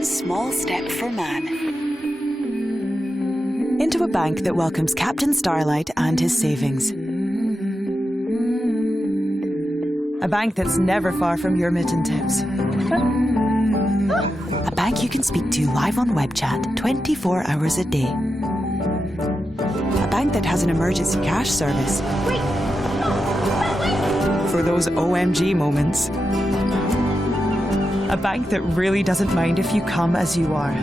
one small step for man. Into a bank that welcomes Captain Starlight and his savings. A bank that's never far from your mitten tips. A bank you can speak to live on web chat 24 hours a day. A bank that has an emergency cash service. Wait! For those OMG moments. A bank that really doesn't mind if you come as you are.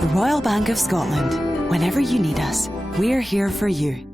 The Royal Bank of Scotland. Whenever you need us, we're here for you.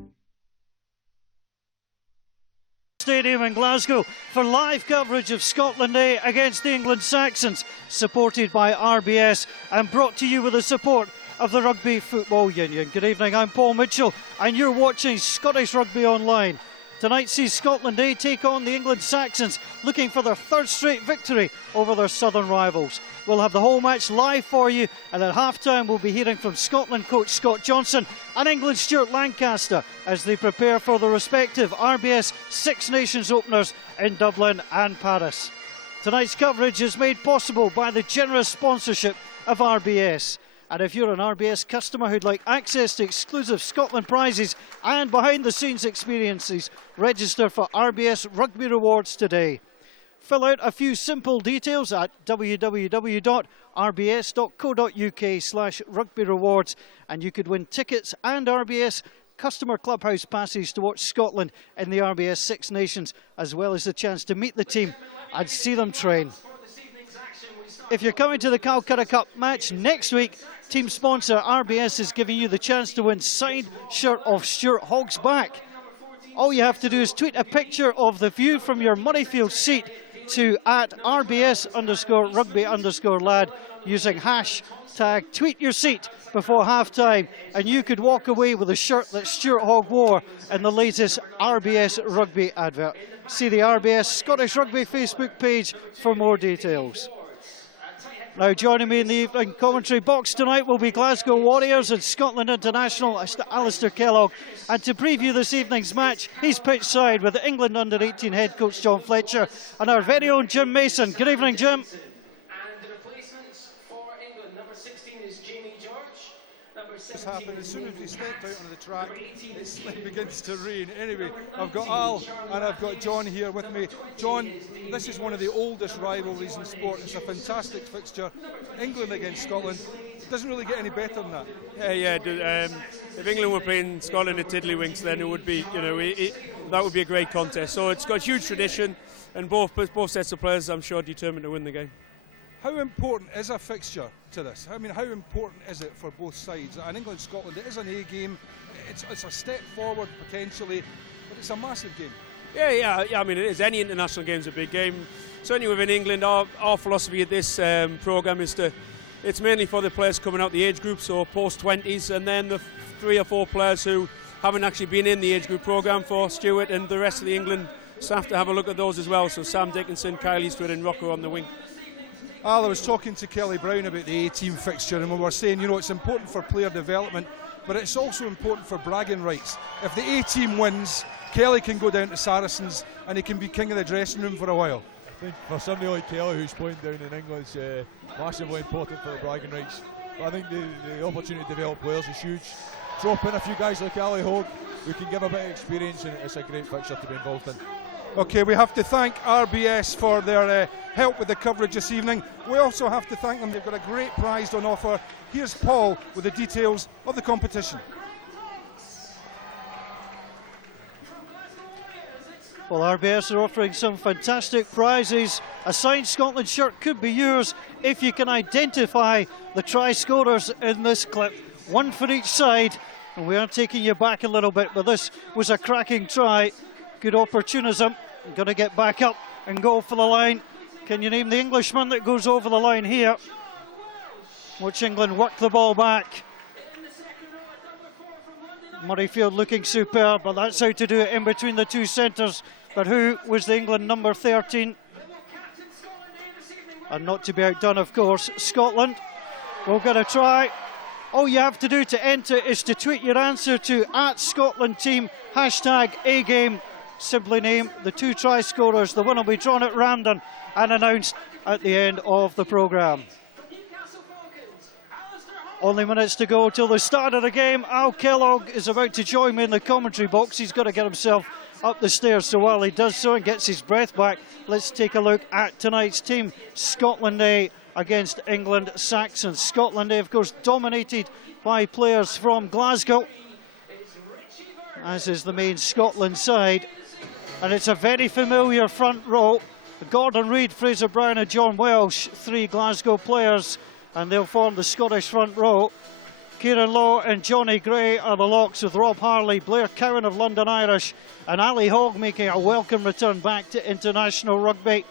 Stadium in Glasgow for live coverage of Scotland Day against the England Saxons, supported by RBS and brought to you with the support of the Rugby Football Union. Good evening, I'm Paul Mitchell and you're watching Scottish Rugby Online. Tonight sees Scotland Day take on the England Saxons, looking for their third straight victory over their southern rivals. We'll have the whole match live for you, and at half-time we'll be hearing from Scotland coach Scott Johnson and England Stuart Lancaster as they prepare for the respective RBS Six Nations openers in Dublin and Paris. Tonight's coverage is made possible by the generous sponsorship of RBS. And if you're an RBS customer who'd like access to exclusive Scotland prizes and behind-the-scenes experiences, register for RBS Rugby Rewards today. Fill out a few simple details at www.rbs.co.uk/rugby rewards and you could win tickets and RBS customer clubhouse passes to watch Scotland in the RBS Six Nations, as well as the chance to meet the team and see them train. If you're coming to the Calcutta Cup match next week, team sponsor RBS is giving you the chance to win signed shirt of Stuart Hogg's back. All you have to do is tweet a picture of the view from your Murrayfield seat to @RBS_rugby_lad using hashtag tweet your seat before half-time, and you could walk away with a shirt that Stuart Hogg wore in the latest RBS Rugby advert. See the RBS Scottish Rugby Facebook page for more details. Now joining me in the evening commentary box tonight will be Glasgow Warriors and Scotland International Alistair Kellogg. And to preview this evening's match, he's pitch side with the England Under-18 head coach John Fletcher and our very own Jim Mason. Good evening, Jim. And the replacements for England, number 16 is Jamie George. Number 17 happened as soon as we stepped out onto the track, it begins to rain. Anyway, I've got Al and I've got John here with me. John, this is one of the oldest rivalries in sport. It's a fantastic fixture. England against Scotland. It doesn't really get any better than that. If England were playing Scotland at Tiddlywinks, then it would be, that would be a great contest. So it's got huge tradition, and both sets of players, I'm sure, determined to win the game. How important is a fixture to this? I mean, how important is it for both sides? And England-Scotland, it is an A game. It's a step forward potentially, but it's a massive game. Yeah. I mean, it is. Any international game is a big game. Certainly within England, our philosophy at this programme is it's mainly for the players coming out the age group, so post-20s, and then the 3 or 4 players who haven't actually been in the age group programme for Stuart and the rest of the England staff to have a look at those as well. So Sam Dickinson, Kyle Eastwood and Rocco on the wing. Al, I was talking to Kelly Brown about the A-team fixture, and we were saying, it's important for player development, but it's also important for bragging rights. If the A-team wins, Kelly can go down to Saracens and he can be king of the dressing room for a while. I think for somebody like Kelly who's playing down in England, it's massively important for the bragging rights. But I think the opportunity to develop players is huge. Drop in a few guys like Ali Hogg who can give a bit of experience, and it's a great fixture to be involved in. Okay, we have to thank RBS for their help with the coverage this evening. We also have to thank them. They've got a great prize on offer. Here's Paul with the details of the competition. Well, RBS are offering some fantastic prizes. A signed Scotland shirt could be yours if you can identify the try scorers in this clip. One for each side. And we are taking you back a little bit, but this was a cracking try. Good opportunism. Going to get back up and go for the line. Can you name the Englishman that goes over the line here? Watch England work the ball back. Murrayfield looking superb, but that's how to do it in between the two centres. But who was the England number 13? And not to be outdone, of course, Scotland. We'll get a try. All you have to do to enter is to tweet your answer to @ScotlandTeam, #AGame. Simply name the 2 try scorers. The one will be drawn at random and announced at the end of the programme. Only minutes to go till the start of the game. Al Kellogg is about to join me in the commentary box. He's got to get himself up the stairs, so while he does so and gets his breath back, let's take a look at tonight's team. Scotland Day against England Saxons. Scotland Day, of course, dominated by players from Glasgow, as is the main Scotland side. And it's a very familiar front row. Gordon Reid, Fraser Brown and John Welsh, 3 Glasgow players, and they'll form the Scottish front row. Kieran Lowe and Johnny Gray are the locks, with Rob Harley, Blair Cowan of London Irish and Ali Hogg making a welcome return back to international rugby.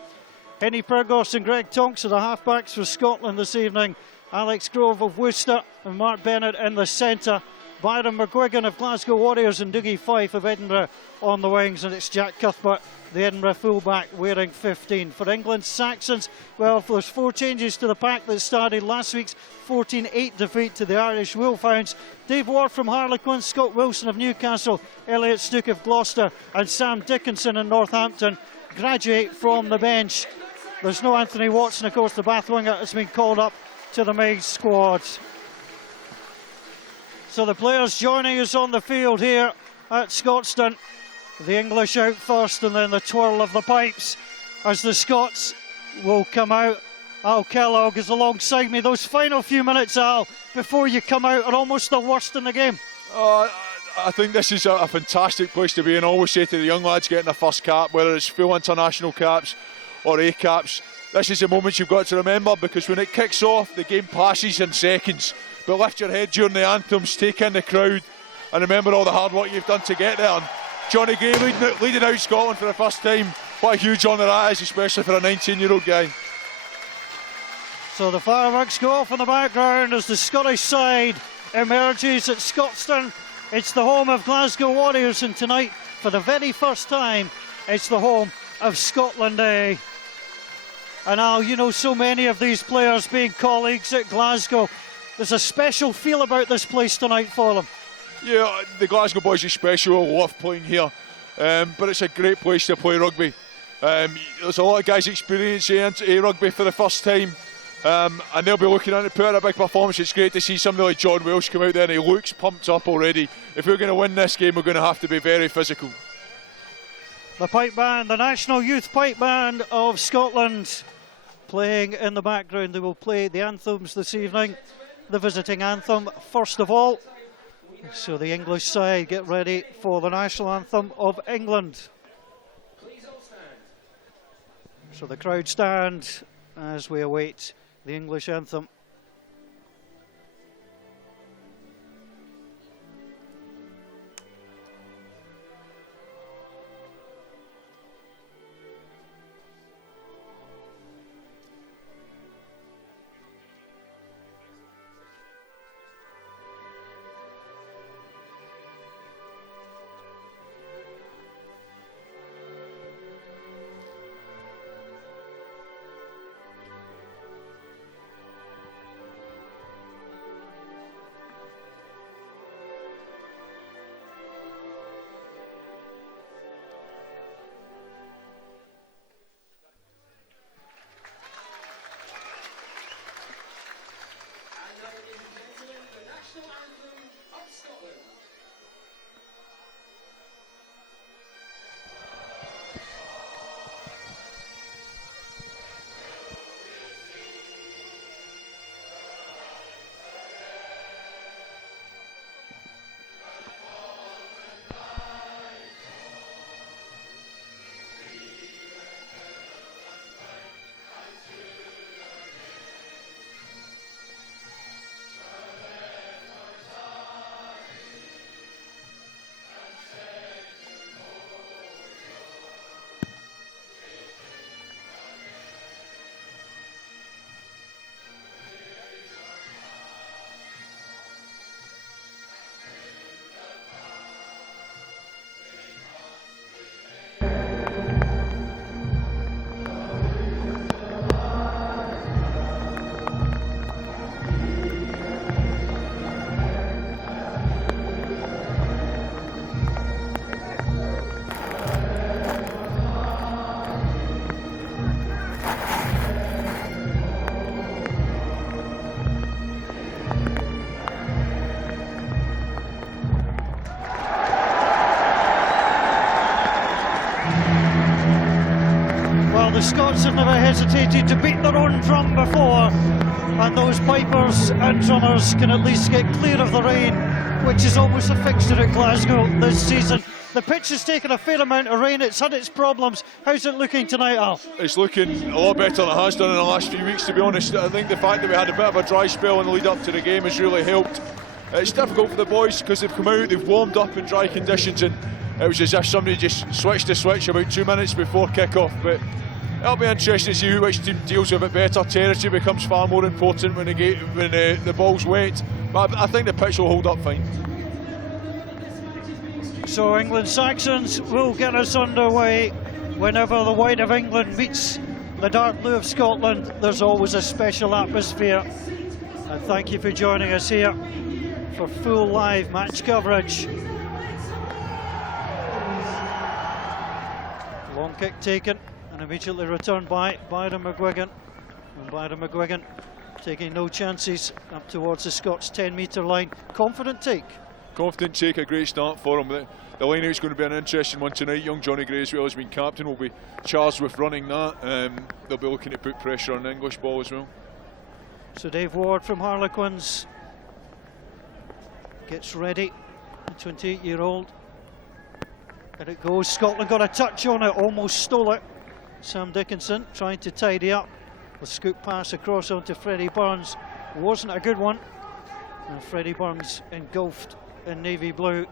Henny Pyrgos and Greg Tonks are the halfbacks for Scotland this evening. Alex Grove of Worcester and Mark Bennett in the centre. Byron McGuigan of Glasgow Warriors and Dougie Fife of Edinburgh on the wings, and it's Jack Cuthbert, the Edinburgh fullback, wearing 15. For England Saxons, well, there's 4 changes to the pack that started last week's 14-8 defeat to the Irish Wolfhounds. Dave Ward from Harlequins, Scott Wilson of Newcastle, Elliot Stook of Gloucester and Sam Dickinson in Northampton graduate from the bench. There's no Anthony Watson, of course, the Bath winger has been called up to the main squad. So the players joining us on the field here at Scotstoun. The English out first, and then the twirl of the pipes as the Scots will come out. Al Kellogg is alongside me. Those final few minutes, Al, before you come out, are almost the worst in the game. I think this is a fantastic place to be, and I always say to the young lads getting their first cap, whether it's full international caps or A caps, this is the moment you've got to remember, because when it kicks off, the game passes in seconds. But lift your head during the anthems, take in the crowd, and remember all the hard work you've done to get there. And Johnny Gray leading out Scotland for the first time. What a huge honour that is, especially for a 19-year-old guy. So the fireworks go off in the background as the Scottish side emerges at Scotstoun. It's the home of Glasgow Warriors, and tonight, for the very first time, it's the home of Scotland Day. And Al, you know so many of these players being colleagues at Glasgow. There's a special feel about this place tonight for them. Yeah, the Glasgow boys are special. I love playing here, but it's a great place to play rugby. There's a lot of guys experiencing rugby for the first time, and they'll be looking at it, putting a big performance. It's great to see somebody like John Welsh come out there, and he looks pumped up already. If we're going to win this game, we're going to have to be very physical. The pipe band, the National Youth Pipe Band of Scotland, playing in the background. They will play the anthems this evening. The visiting anthem first of all. So the English side get ready for the national anthem of England. So the crowd stand as we await the English anthem. the Scots have never hesitated to beat their own drum before, and those pipers and drummers can at least get clear of the rain, which is almost a fixture at Glasgow this season. The pitch has taken a fair amount of rain, it's had its problems. How's it looking tonight, Al? It's looking a lot better than it has done in the last few weeks, to be honest. I think the fact that we had a bit of a dry spell in the lead up to the game has really helped. It's difficult for the boys because they've come out, they've warmed up in dry conditions, and it was as if somebody just switched the switch about 2 minutes before kick-off. But it'll be interesting to see which team deals with it better. Territory becomes far more important when the ball's wet, but I think the pitch will hold up fine. So England Saxons will get us underway. Whenever the white of England meets the dark blue of Scotland, there's always a special atmosphere. And thank you for joining us here for full live match coverage. Long kick taken and immediately returned by Byron McGuigan. And Byron McGuigan taking no chances up towards the Scots 10-metre line. Confident take. Confident take, a great start for him. The line-out's going to be an interesting one tonight. Young Johnny Gray, as well as being captain, will be charged with running that. They'll be looking to put pressure on the English ball as well. So Dave Ward from Harlequins gets ready, the 28-year-old. And it goes. Scotland got a touch on it, almost stole it. Sam Dickinson trying to tidy up. The scoop pass across onto Freddie Burns. Wasn't a good one. And Freddie Burns engulfed in navy blue.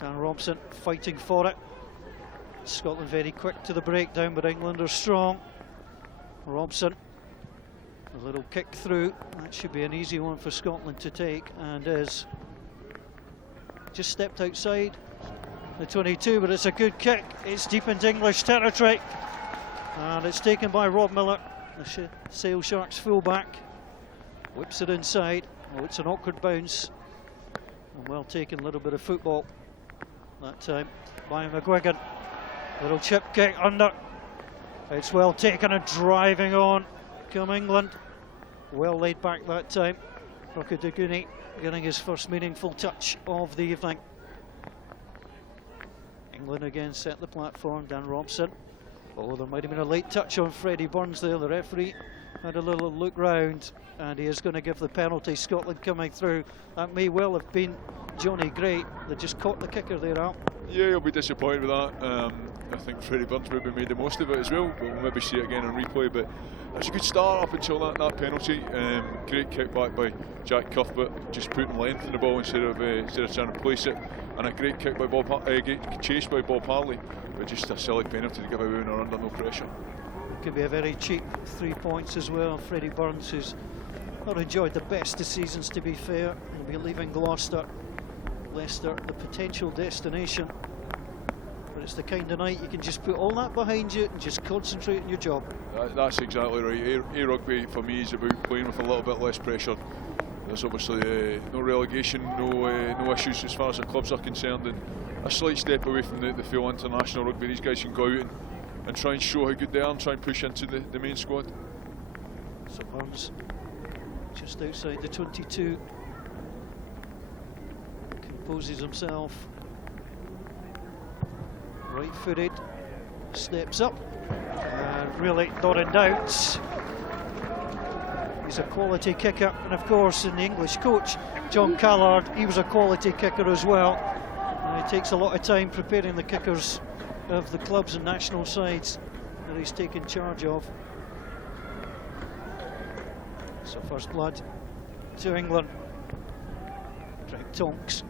Dan Robson fighting for it. Scotland very quick to the breakdown, but England are strong. Robson, a little kick through. That should be an easy one for Scotland to take, and is. Just stepped outside the 22, but it's a good kick. It's deep into English territory, and it's taken by Rob Miller, the Sale Sharks fullback. Whips it inside. Oh, it's an awkward bounce, and well taken. A little bit of football that time by McGuigan. Little chip kick under. It's well taken and driving on. Come England. Well laid back that time. Rokoduguni getting his first meaningful touch of the evening. England again set the platform. Dan Robson. Oh, there might have been a late touch on Freddie Burns there. The referee had a little look round, and he is going to give the penalty. Scotland coming through. That may well have been Johnny Gray that just caught the kicker there out. Yeah, he'll be disappointed with that. I think Freddie Burns maybe made the most of it as well, but we'll maybe see it again on replay. But it was a good start up until that penalty. Great kick back by Jack Cuthbert, just putting length in the ball instead of trying to place it, and a great kick by great chase by Bob Harley, but just a silly penalty to give away when they're under no pressure. Could be a very cheap 3 points as well. Freddie Burns, who's not enjoyed the best of seasons, to be fair. He'll be leaving Gloucester. Leicester, the potential destination. But it's the kind of night you can just put all that behind you and just concentrate on your job. That's exactly right. A-Rugby for me is about playing with a little bit less pressure. There's obviously no relegation, no issues as far as the clubs are concerned, and a slight step away from the full international rugby. These guys can go out and try and show how good they are and try and push into the main squad. So Burns just outside the 22. Composes himself. Right-footed. Steps up. And really not in doubt. He's a quality kicker. And of course, in the English coach, John Callard, he was a quality kicker as well. And he takes a lot of time preparing the kickers of the clubs and national sides that he's taken charge of. So first blood to England. Greg Tonks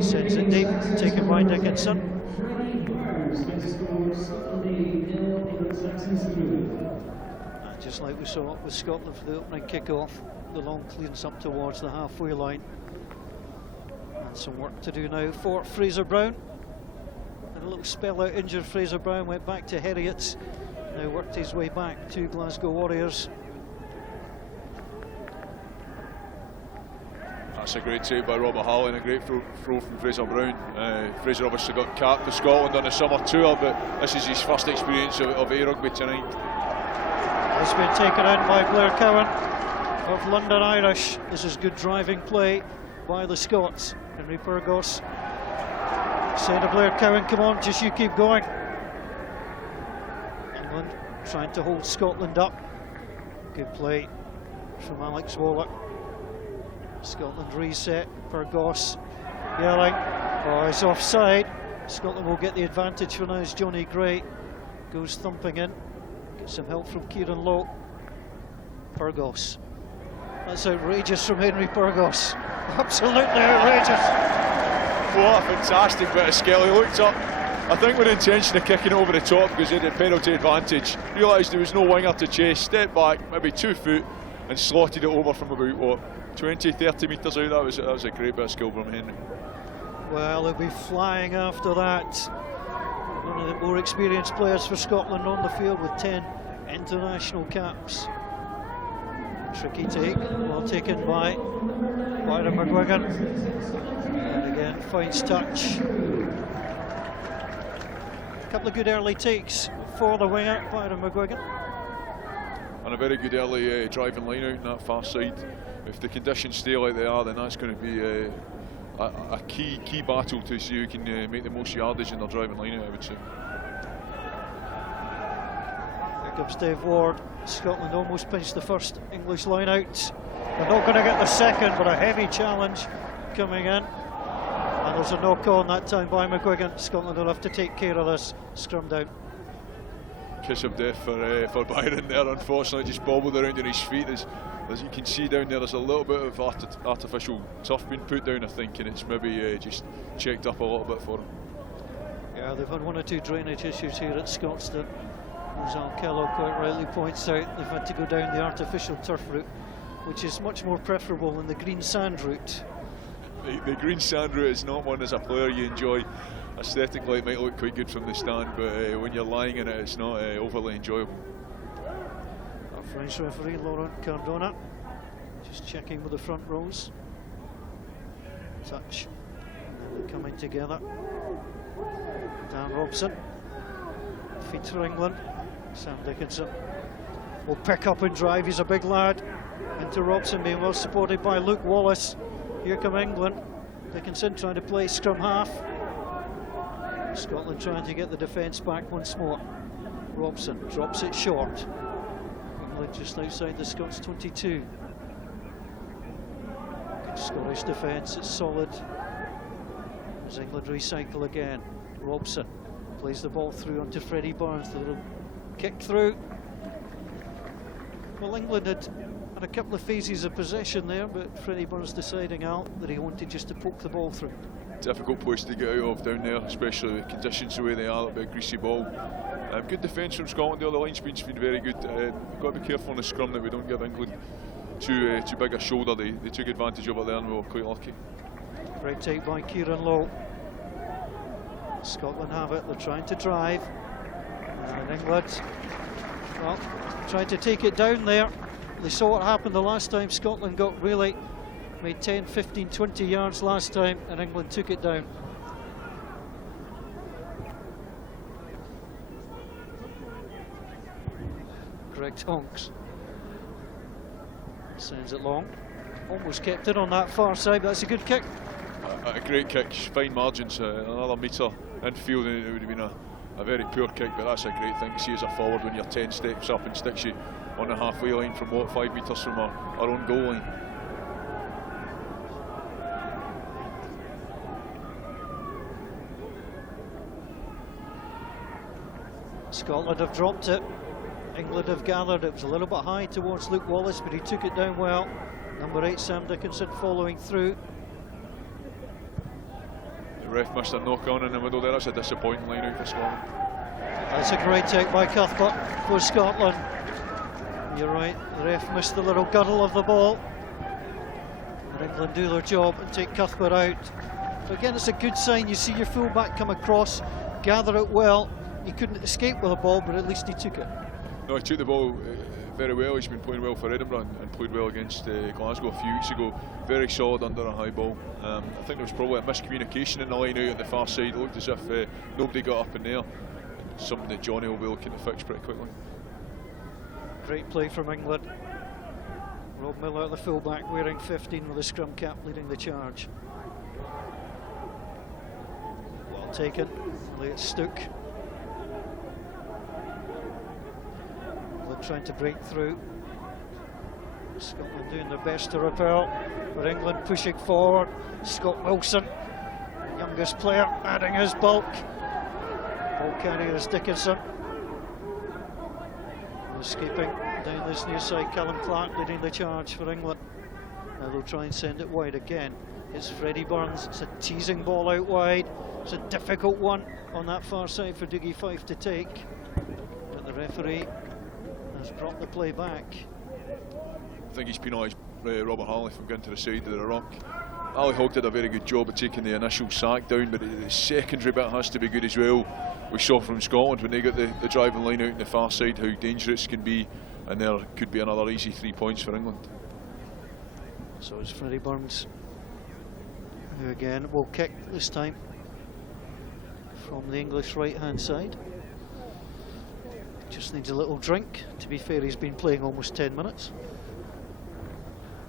sends it deep, taken by Dickinson. And just like we saw with Scotland for the opening kick-off, the long clearance up towards the halfway line. And some work to do now for Fraser Brown. A little spell out injured. Fraser Brown went back to Heriots, now worked his way back to Glasgow Warriors. That's a great save by Robert Halley and a great throw from Fraser Brown. Fraser obviously got capped for Scotland on the summer tour, but this is his first experience of A-Rugby tonight. It's been taken in by Blair Cowan of London Irish. This is good driving play by the Scots. Henry Pyrgos say to Blair Cowan, come on, just you keep going. England trying to hold Scotland up. Good play from Alex Waller. Scotland reset. Burgos yelling. Oh, he's offside. Scotland will get the advantage for now as Johnny Gray goes thumping in. Gets some help from Kieran Lowe. Burgos. That's outrageous from Henry Burgos. Absolutely outrageous. What a fantastic bit of skill. He looked up, I think with the intention of kicking over the top because he had a penalty advantage. Realised there was no winger to chase, stepped back, maybe 2 foot, and slotted it over from about, what, 20, 30 metres out. That was a great bit of skill from Henry. Well, he'll be flying after that. One of the more experienced players for Scotland on the field with 10 international caps. Tricky take, well taken by Byron McGuigan. And again, finds touch. A couple of good early takes for the winger, Byron McGuigan. And a very good early driving line out on that far side. If the conditions stay like they are, then that's going to be a key battle to see who can make the most yardage in their driving line out, I would say. Here comes Dave Ward. Scotland almost pinched the first English line out. They're not going to get the second, but a heavy challenge coming in. And there's a knock on that time by McGuigan. Scotland will have to take care of this scrum down. Kiss of death for Byron there, unfortunately, just bobbled around on his feet. As you can see down there, there's a little bit of artificial turf being put down, I think, and it's maybe just checked up a little bit for him. Yeah, they've had 1 or 2 drainage issues here at Scotstoun. As Al Kello quite rightly points out, they've had to go down the artificial turf route, which is much more preferable than the green sand route. The green sand route is not one as a player you enjoy. Aesthetically it might look quite good from the stand, but when you're lying in it, it's not overly enjoyable. Our French referee Laurent Cardona just checking with the front rows. Touch, and then they're coming together. Dan Robson, feet for England. Sam Dickinson will pick up and drive. He's a big lad. Into Robson, being well supported by Luke Wallace. Here come England. Dickinson trying to play scrum half. Scotland trying to get the defence back once more. Robson drops it short. England just outside the Scots 22. Good Scottish defence, it's solid. As England recycle again. Robson plays the ball through onto Freddie Barnes. The little kick through. Well, England had a couple of phases of possession there, but Freddie Barnes deciding out that he wanted just to poke the ball through. Difficult place to get out of down there, especially with conditions the way they are, a bit greasy ball. Good defence from Scotland there, the line speed's been very good. We've got to be careful on the scrum that we don't give England too big a shoulder. They took advantage of it there and we were quite lucky. Great take by Kieran Lowe. Scotland have it, they're trying to drive. And England, well, trying to take it down there. They saw what happened the last time. Scotland made 10, 15, 20 yards last time, and England took it down. Greg Tonks sends it long. Almost kept it on that far side, but that's a good kick. A great kick, fine margins, another metre infield, and it would have been a very poor kick, but that's a great thing to see as a forward when you're 10 steps up and sticks you on the halfway line from 5 metres from our own goal line. Scotland have dropped it. England have gathered. It was a little bit high towards Luke Wallace, but he took it down well. Number 8, Sam Dickinson, following through. The ref missed a knock on in the middle there. That's a disappointing line out for Scotland. That's a great take by Cuthbert for Scotland. You're right, the ref missed the little guddle of the ball. But England do their job and take Cuthbert out. So again, it's a good sign. You see your fullback come across, gather it well. He couldn't escape with the ball, but at least he took it. No, he took the ball very well. He's been playing well for Edinburgh and played well against Glasgow a few weeks ago. Very solid under a high ball. I think there was probably a miscommunication in the line out on the far side. It looked as if nobody got up in there. Something that Johnny will be looking to fix pretty quickly. Great play from England. Rob Miller, the fullback, wearing 15 with a scrum cap, leading the charge. Well taken. Elliot Stook. England trying to break through. Scotland doing their best to repel, but England pushing forward. Scott Wilson, the youngest player, adding his bulk. Ball carrier is Dickinson. Escaping down this near side, Callum Clark leading the charge for England. Now they'll try and send it wide again. It's Freddie Burns. It's a teasing ball out wide. It's a difficult one on that far side for Dougie Fife to take. But the referee has brought the play back. I think he's penalised Robert Harley from getting to the side of the ruck. Ali Hogg did a very good job of taking the initial sack down, but the secondary bit has to be good as well. We saw from Scotland when they got the driving line out on the far side how dangerous it can be, and there could be another easy 3 points for England. So it's Freddie Burns, who again will kick this time from the English right hand side. Just needs a little drink. To be fair, he's been playing almost 10 minutes.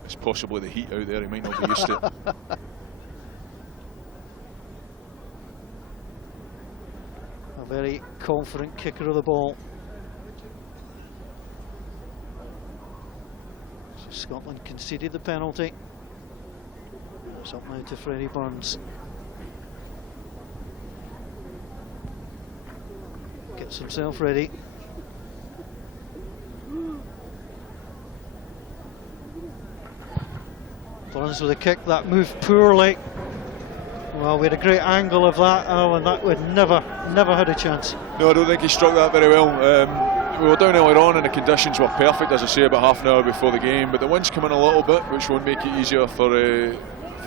It's possibly the heat out there, he might not be used to it. A very confident kicker of the ball. So Scotland conceded the penalty. It's up now to Freddie Burns. Gets himself ready. Burns with a kick, that moved poorly. Well, we had a great angle of that, and that would never had a chance. No, I don't think he struck that very well. We were down earlier on and the conditions were perfect, as I say, about half an hour before the game, but the wind's come in a little bit, which won't make it easier for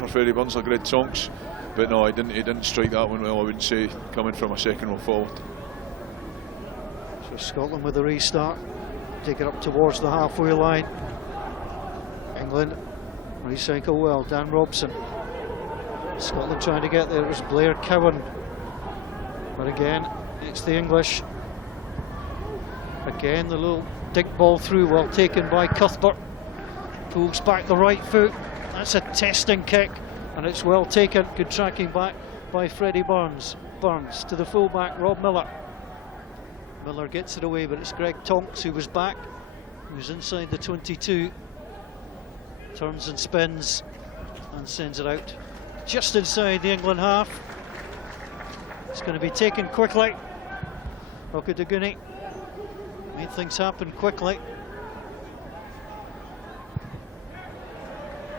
Freddie Burns or Greg Tonks. But no, he didn't strike that one well, I wouldn't say, coming from a second row forward. So Scotland with the restart, take it up towards the halfway line. England recycle well. Dan Robson. Scotland trying to get there. It was Blair Cowan, but again it's the English. Again the little dig ball through, well taken by Cuthbert. Pulls back the right foot. That's a testing kick, and it's well taken. Good tracking back by Freddie Burns. Burns to the fullback Rob Miller. Miller gets it away, but it's Greg Tonks who was back, who's inside the 22. Turns and spins and sends it out just inside the England half. It's going to be taken quickly. Okudaguni made things happen quickly,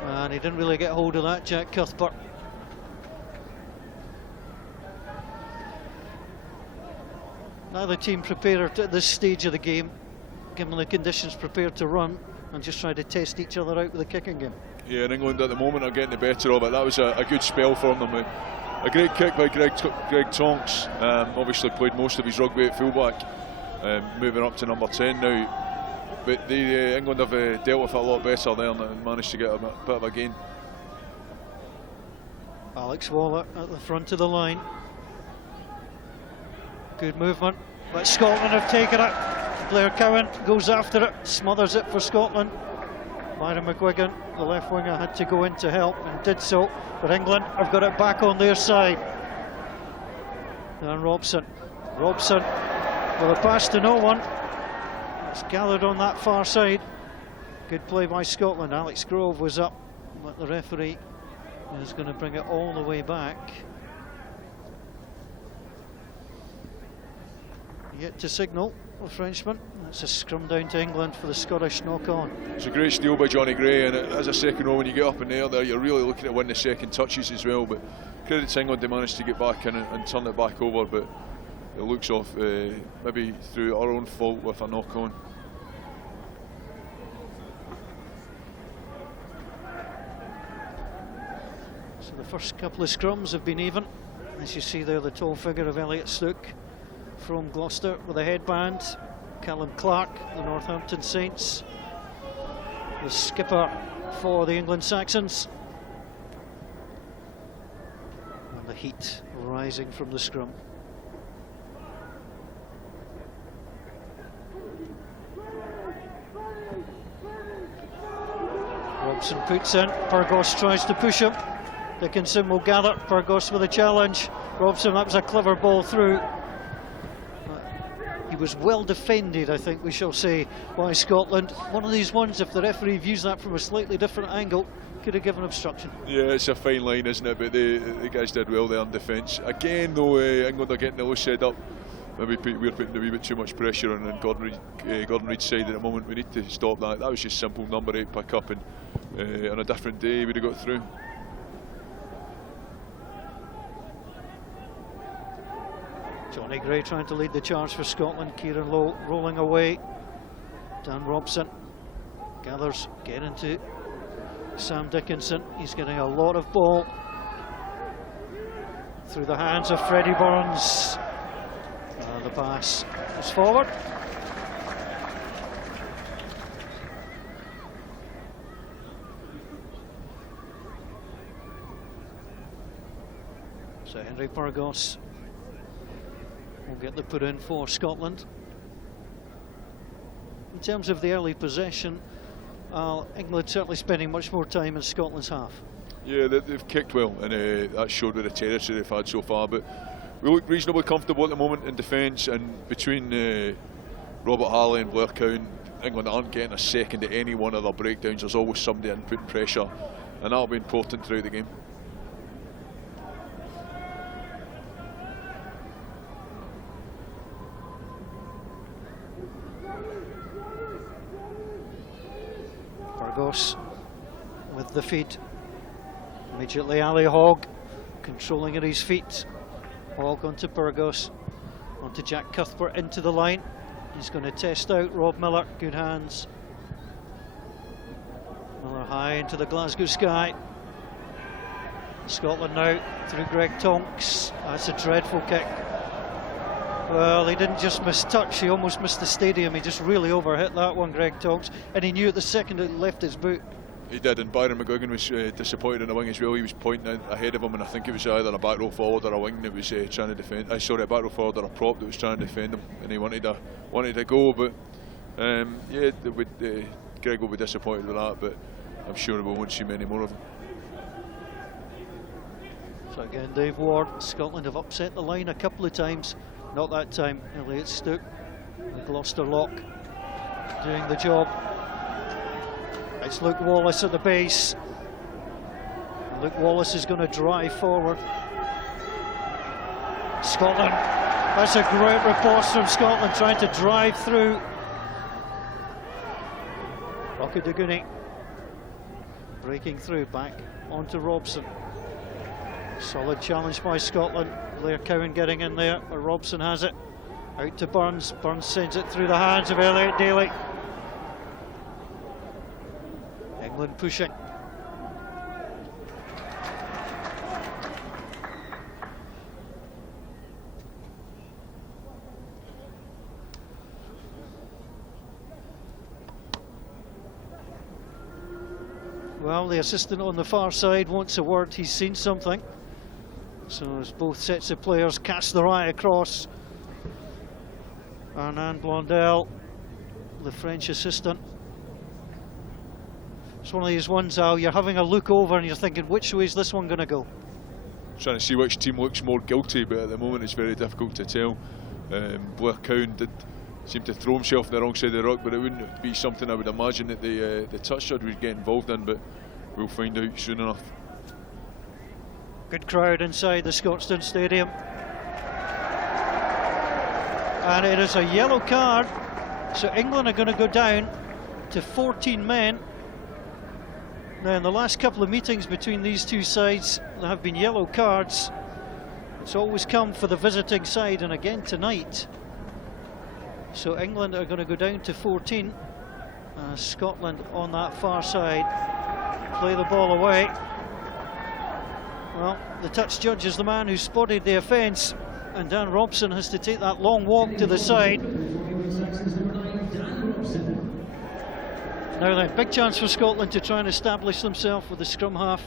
and he didn't really get hold of that, Jack Cuthbert. Neither team prepared at this stage of the game, given the conditions, prepared to run and just try to test each other out with the kicking game. Yeah, and England at the moment are getting the better of it. That was a good spell for them. A great kick by Greg Tonks. Obviously played most of his rugby at fullback, moving up to number 10 now. But England have dealt with it a lot better there and managed to get a bit of a gain. Alex Waller at the front of the line. Good movement, but Scotland have taken it. Blair Cowan goes after it, smothers it for Scotland. Myron McGuigan, the left winger, had to go in to help and did so, but England have got it back on their side. And Robson with a pass to no one. It's gathered on that far side. Good play by Scotland. Alex Grove was up, but the referee is going to bring it all the way back. Yet to signal the Frenchman. It's a scrum down to England for the Scottish knock-on. It's a great steal by Johnny Gray, and as a second row, when you get up in the air there, you're really looking to win the second touches as well. But credit to England, they managed to get back in and turn it back over, but it looks off maybe through our own fault with a knock-on. So the first couple of scrums have been even. As you see there, the tall figure of Elliot Stook from Gloucester with a headband. Callum Clark, the Northampton Saints, the skipper for the England Saxons. And the heat rising from the scrum. Robson puts in, Pyrgos tries to push him. Dickinson will gather, Pyrgos with a challenge. Robson, that was a clever ball through. He was well defended, I think we shall say, by Scotland. One of these ones, if the referee views that from a slightly different angle, could have given obstruction. Yeah, it's a fine line, isn't it? But the guys did well there in defence. Again, though, England are getting the loose head up. Maybe we're putting a wee bit too much pressure on Gordon Reid's side at the moment. We need to stop that. That was just simple number 8 pick up, and on a different day we'd have got through. Johnny Gray trying to lead the charge for Scotland. Kieran Lowe rolling away. Dan Robson gathers, getting to Sam Dickinson. He's getting a lot of ball through the hands of Freddie Burns. The pass is forward. So Henry Burgos will get the put in for Scotland. In terms of the early possession, England certainly spending much more time in Scotland's half. Yeah, they've kicked well, and that showed with the territory they've had so far. But we look reasonably comfortable at the moment in defence, and between Robert Harley and Blair Cowan, England aren't getting a second at any one of their breakdowns. There's always somebody in putting pressure, and that'll be important throughout the game. Burgos with the feed. Immediately Ali Hogg controlling at his feet. Hogg onto Burgos, onto Jack Cuthbert into the line. He's going to test out Rob Miller. Good hands. Miller high into the Glasgow sky. Scotland now through Greg Tonks. That's a dreadful kick. Well, he didn't just miss touch, he almost missed the stadium. He just really overhit that one, Greg Tonks, and he knew at the second it left his boot. He did, and Byron McGuigan was disappointed in the wing as well. He was pointing ahead of him, and I think it was either a back row forward or a wing that was trying to defend. Sorry, a back row forward or a prop that was trying to defend him, and he wanted to go. But yeah, Greg will be disappointed with that, but I'm sure we won't see many more of them. So again, Dave Ward, Scotland have upset the line a couple of times. Not that time. Elliot Stooke, the Gloucester lock, doing the job. It's Luke Wallace at the base. Luke Wallace is going to drive forward. Scotland, that's a great riposte from Scotland, trying to drive through. Rocky Duguni breaking through, back onto Robson. Solid challenge by Scotland. Blair Cowan getting in there, but Robson has it. Out to Burns. Burns sends it through the hands of Elliot Daly. England pushing. Well, the assistant on the far side wants a word. He's seen something. So as both sets of players cast their eye across, Arnaud Blondel, the French assistant. It's one of these ones, Al, you're having a look over and you're thinking, which way is this one going to go? Trying to see which team looks more guilty, but at the moment it's very difficult to tell. Blair Cowan did seem to throw himself on the wrong side of the ruck, but it wouldn't be something I would imagine that the touch judge would get involved in, but we'll find out soon enough. Good crowd inside the Scotstoun Stadium. And it is a yellow card, so England are going to go down to 14 men. Now in the last couple of meetings between these two sides there have been yellow cards. It's always come for the visiting side, and again tonight. So England are going to go down to 14. Scotland on that far side play the ball away. Well, the touch judge is the man who spotted the offence, and Dan Robson has to take that long walk to the side. Now then, big chance for Scotland to try and establish themselves with the scrum half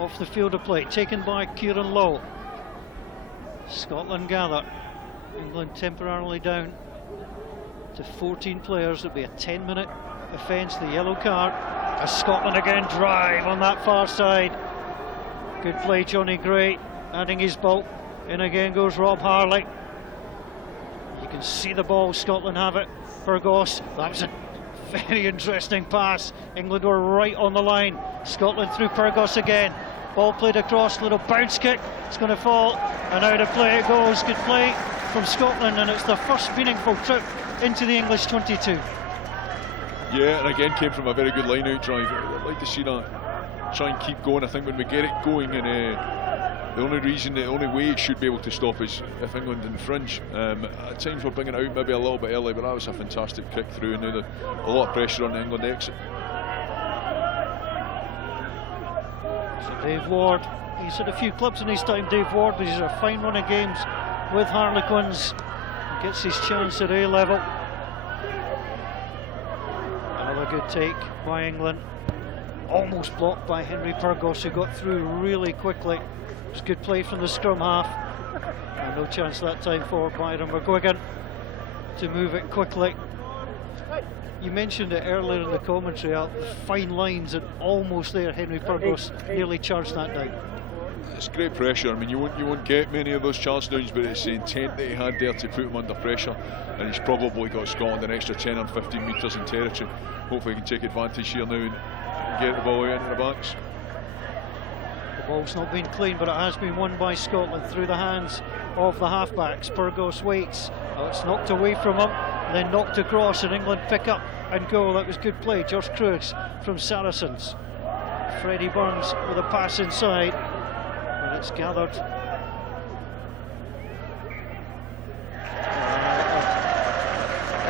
off the field of play, taken by Kieran Lowe. Scotland gather. England temporarily down to 14 players. It'll be a 10-minute offence, the yellow card. As Scotland again drive on that far side. Good play, Johnny Gray, adding his bulk. In again goes Rob Harley. He You can see the ball, Scotland have it. Burgos, that was a very interesting pass. England were right on the line. Scotland through Burgos again. Ball played across, little bounce kick. It's going to fall, and out of play it goes. Good play from Scotland, and it's the first meaningful trip into the English 22. Yeah, and again came from a very good line-out drive. I'd like to see that try and keep going. I think when we get it going, and the only way it should be able to stop is if England infringe. At times we're bringing it out maybe a little bit early, but that was a fantastic kick through, and now there's a lot of pressure on the England exit. So Dave Ward, he's had a few clubs in his time, Dave Ward, but he's had a fine run of games with Harlequins. He gets his chance at A level. Another good take by England. Almost blocked by Henry Burgos, who got through really quickly. It was good play from the scrum half. And no chance that time for Byron McGuigan to move it quickly. You mentioned it earlier in the commentary, the fine lines, and almost there Henry Burgos nearly charged that down. It's great pressure. I mean, you won't get many of those charge downs, but it's the intent that he had there to put him under pressure, and he's probably got Scotland an extra 10 or 15 metres in territory. Hopefully he can take advantage here now and get the ball out into the backs. The ball's not been clean, but it has been won by Scotland through the hands of the halfbacks. Burgos waits. It's knocked away from him, then knocked across, and England pick up and go. That was good play. Josh Cruz from Saracens. Freddie Burns with a pass inside, and it's gathered.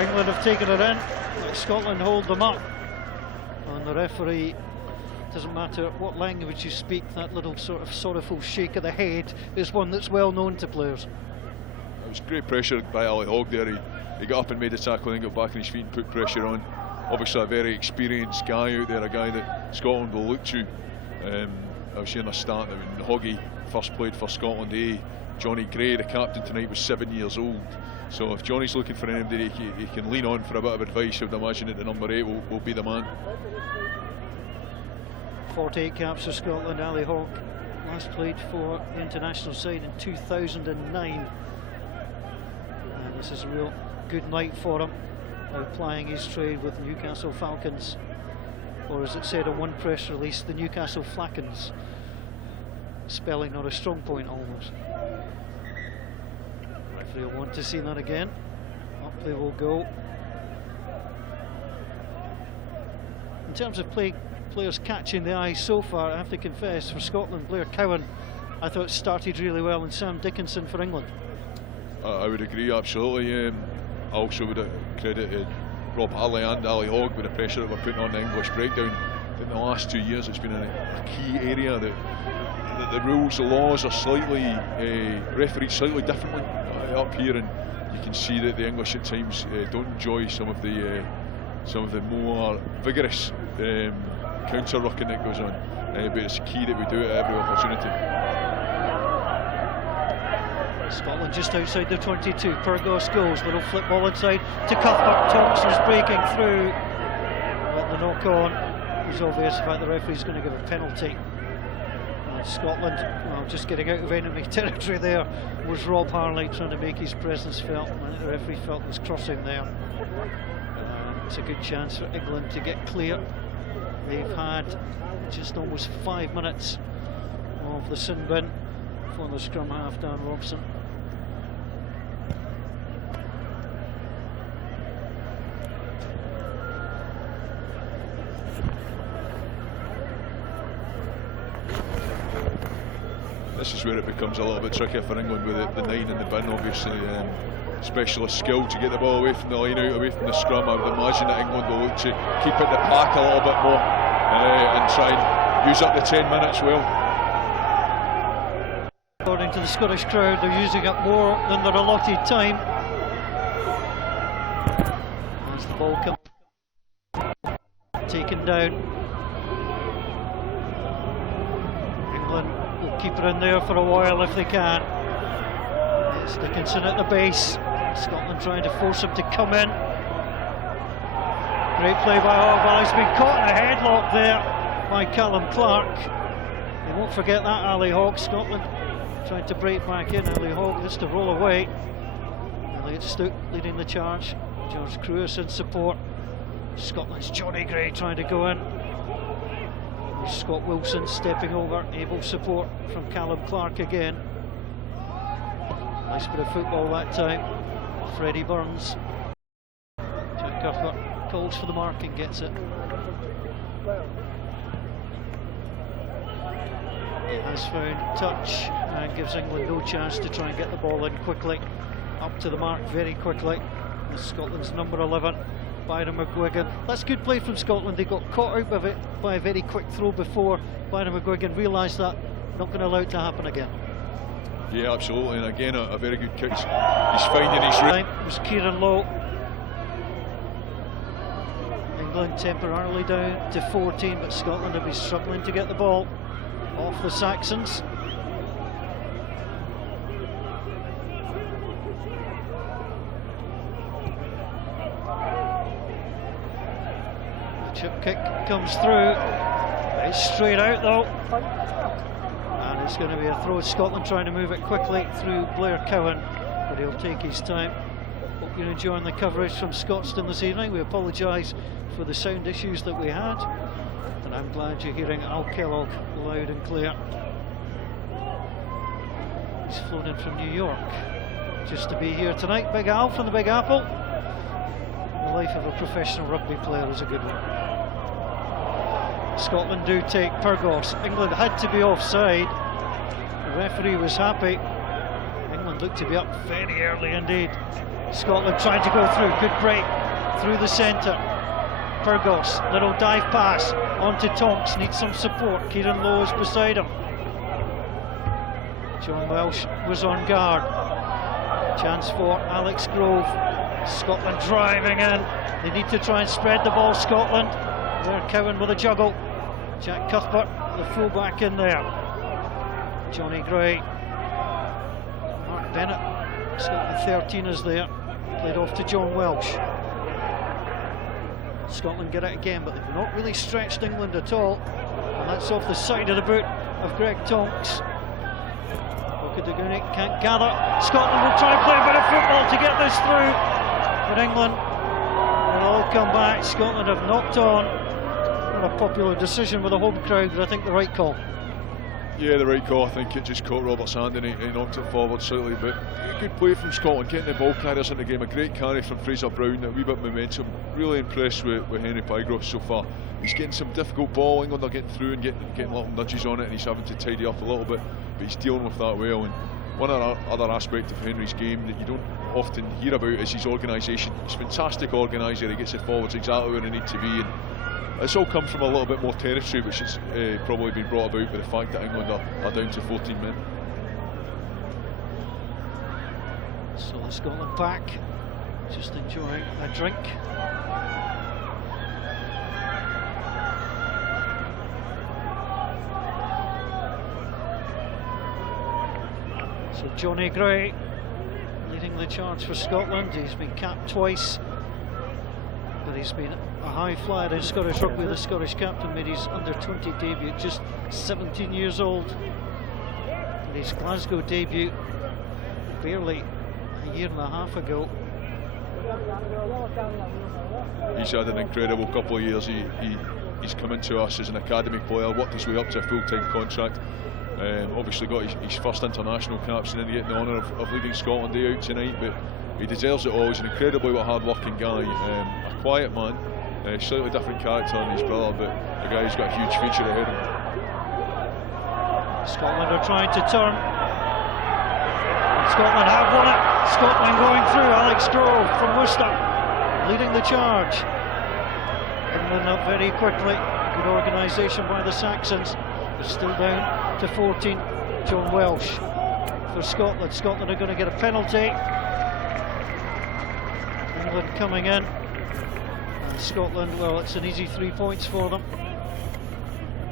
England have taken it in. Scotland hold them up, and the referee, doesn't matter what language you speak, that little sort of sorrowful shake of the head is one that's well known to players. It was great pressure by Ali Hogg there. He got up and made a tackle, and got back on his feet and put pressure on. Obviously a very experienced guy out there, a guy that Scotland will look to. I was saying a start that when Hoggy first played for Scotland A, Johnny Gray, the captain tonight, was 7 years old. So if Johnny's looking for anybody he can lean on for a bit of advice, I would imagine that the number 8 will be the man. 48 caps for Scotland. Ali Hogg last played for the international side in 2009. And this is a real good night for him, now plying his trade with Newcastle Falcons, or as it said in one press release, the Newcastle Flackens. Spelling not a strong point almost. Referee will want to see that again. Up they will go. In terms of players catching the eye so far, I have to confess, for Scotland, Blair Cowan, I thought started really well, and Sam Dickinson for England. I would agree, absolutely. I also would credit Rob Harley and Ali Hogg with the pressure that we're putting on the English breakdown. In the last 2 years it's been a key area that the rules, the laws are slightly refereed slightly differently up here, and you can see that the English at times don't enjoy some of the more vigorous counter rucking that goes on, but it's key that we do it at every opportunity. Scotland just outside the 22. Burgos goes, little flip ball inside to Cuthbert. Thompson's breaking through, but the knock on was obvious. In fact, the referee's going to give a penalty. Scotland, well, just getting out of enemy territory there was Rob Harley, trying to make his presence felt. I think the referee felt was crossing there. It's a good chance for England to get clear. They've had just almost 5 minutes of the sin bin for the scrum half, Dan Robson. This is where it becomes a little bit trickier for England with the 9 in the bin, obviously. Specialist skill to get the ball away from the line out, away from the scrum. I would imagine that England will look to keep it in the pack a little bit more and try and use up the 10 minutes well. According to the Scottish crowd, they're using up more than their allotted time. As the ball comes taken down. England will keep it in there for a while if they can. It's Dickinson at the base. Scotland trying to force him to come in. Great play by Hogg. Well, he's been caught in a headlock there by Callum Clark. They won't forget that, Ali Hogg. Scotland trying to break back in. Ali Hogg has to roll away. And Elliot Stute leading the charge. George Cruis in support. Scotland's Johnny Gray trying to go in. Scott Wilson stepping over, able support from Callum Clark again. Nice bit of football that time. Freddie Burns. Jack Cuthbert calls for the mark and gets it. He has found touch and gives England no chance to try and get the ball in quickly. Up to the mark very quickly. This is Scotland's number 11, Byron McGuigan. That's good play from Scotland. They got caught out of it by a very quick throw before. Byron McGuigan realised that, not going to allow it to happen again. Yeah, absolutely, and again a very good kick. He's finding his route. It was Kieran Lowe. England temporarily down to 14, but Scotland have been struggling to get the ball off the Saxons. The chip kick comes through. It's straight out though. And it's going to be a throw. Scotland trying to move it quickly through Blair Cowan, but he'll take his time. Hope you're enjoying the coverage from Scotstoun this evening. We apologise for the sound issues that we had, and I'm glad you're hearing Al Kellogg loud and clear. He's flown in from New York just to be here tonight. Big Al from the Big Apple. The life of a professional rugby player is a good one. Scotland do take Pyrgos. England had to be offside. The referee was happy. England looked to be up very early indeed. Scotland trying to go through. Good break through the centre. Pyrgos, little dive pass onto Tonks. Needs some support. Kieran Lowe is beside him. John Welsh was on guard. Chance for Alex Grove. Scotland driving in. They need to try and spread the ball, Scotland. Blair Cowan with a juggle. Jack Cuthbert, the fullback in there. Johnny Gray. Mark Bennett, Scotland 13 is there. Played off to John Welsh. Scotland get it again, but they've not really stretched England at all. And that's off the side of the boot of Greg Tonks. Okudaguni can't gather. Scotland will try and play a bit of football to get this through. But England will all come back. Scotland have knocked on. Not a popular decision with the home crowd, but I think the right call. Yeah, the right call. I think it just caught Robert's hand and he knocked it forward slightly. But good play from Scotland, getting the ball carriers in the game. A great carry from Fraser Brown, a wee bit of momentum. Really impressed with Henry Pyrgos so far. He's getting some difficult ball. England are getting through and getting little nudges on it, and he's having to tidy up a little bit. But he's dealing with that well. And one other aspect of Henry's game that you don't often hear about is his organisation. He's a fantastic organiser. He gets it forwards exactly where they need to be. And it's all come from a little bit more territory, which has probably been brought about by the fact that England are down to 14 men. So the Scotland pack just enjoying a drink. So Johnny Gray leading the charge for Scotland. He's been capped twice, but he's been a high flyer in Scottish rugby. The Scottish captain made his under-20 debut, just 17 years old. And his Glasgow debut barely a year and a half ago. He's had an incredible couple of years. He's come into us as an academy player, worked his way up to a full-time contract. Obviously got his first international caps and then getting the honour of leading Scotland Day out tonight, but he deserves it all. He's an incredibly hard-working guy, a quiet man, slightly different character than his brother, but a guy who's got a huge future ahead of him. Scotland are trying to turn. Scotland have won it. Scotland going through. Alex Grove from Worcester leading the charge. England up very quickly. Good organisation by the Saxons. They're still down to 14. John Welsh for Scotland. Scotland are going to get a penalty. England coming in. And Scotland, well, it's an easy 3 points for them.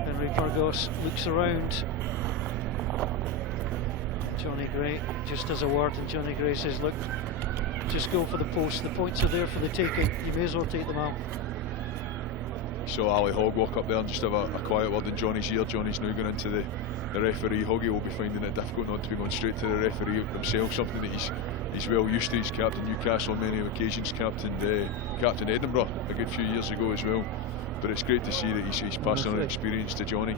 Henry Pyrgos looks around. Johnny Gray just has a word, and Johnny Gray says, look, just go for the post. The points are there for the taking. You may as well take them out. So Ali Hogg walk up there and just have a quiet word in Johnny's ear. Johnny's now going into the referee. Hoggy will be finding it difficult not to be going straight to the referee himself, something that he's he's well used to. He's captained Newcastle on many occasions, captained Edinburgh a good few years ago as well. But it's great to see that he's passing on experience to Johnny.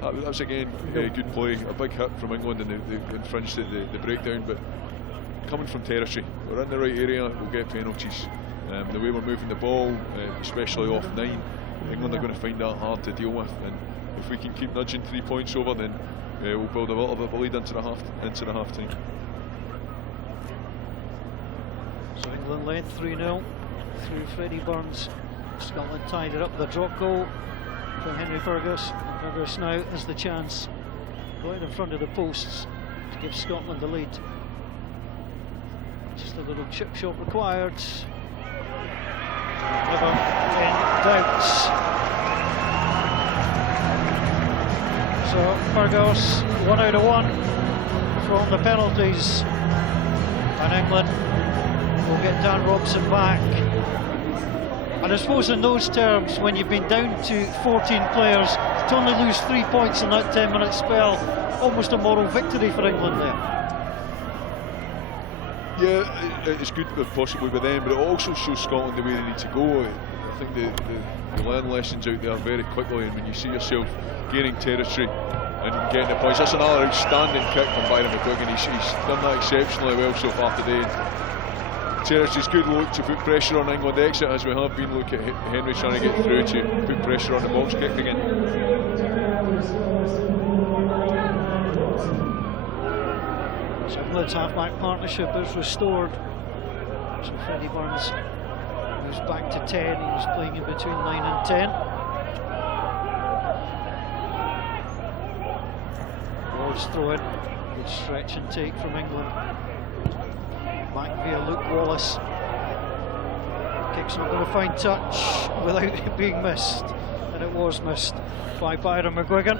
That was again good play, a big hit from England, and they infringed the breakdown. But coming from territory, we're in the right area, we'll get penalties. The way we're moving the ball, especially off 9, England are going to find that hard to deal with. And if we can keep nudging 3 points over, then we'll build a little bit of a lead into the half time. So England led 3-0 through Freddie Burns. Scotland tied it up with a drop goal from Henry Fergus. And Fergus now has the chance right in front of the posts to give Scotland the lead. Just a little chip shot required. Never in doubt. So Fergus 1 out of 1 from the penalties, and England will get Dan Robson back. And I suppose in those terms, when you've been down to 14 players, to only lose 3 points in that 10-minute spell, almost a moral victory for England there. Yeah, it's good possibly with them, but it also shows Scotland the way they need to go. I think they learn lessons out there very quickly, and when you see yourself gaining territory and getting the points, that's another outstanding kick from Byron McGuigan. He's done that exceptionally well so far today. Territory's good look to put pressure on England exit, as we have been. Look at Henry trying to get through to put pressure on the box kick again. So England's half-back partnership is restored. So Freddie Burns moves back to 10. He was playing in between 9 and 10. Ward's throw in. Good stretch and take from England. Back via Luke Wallace. Kick's not going to find touch without it being missed, and it was missed by Byron McGuigan.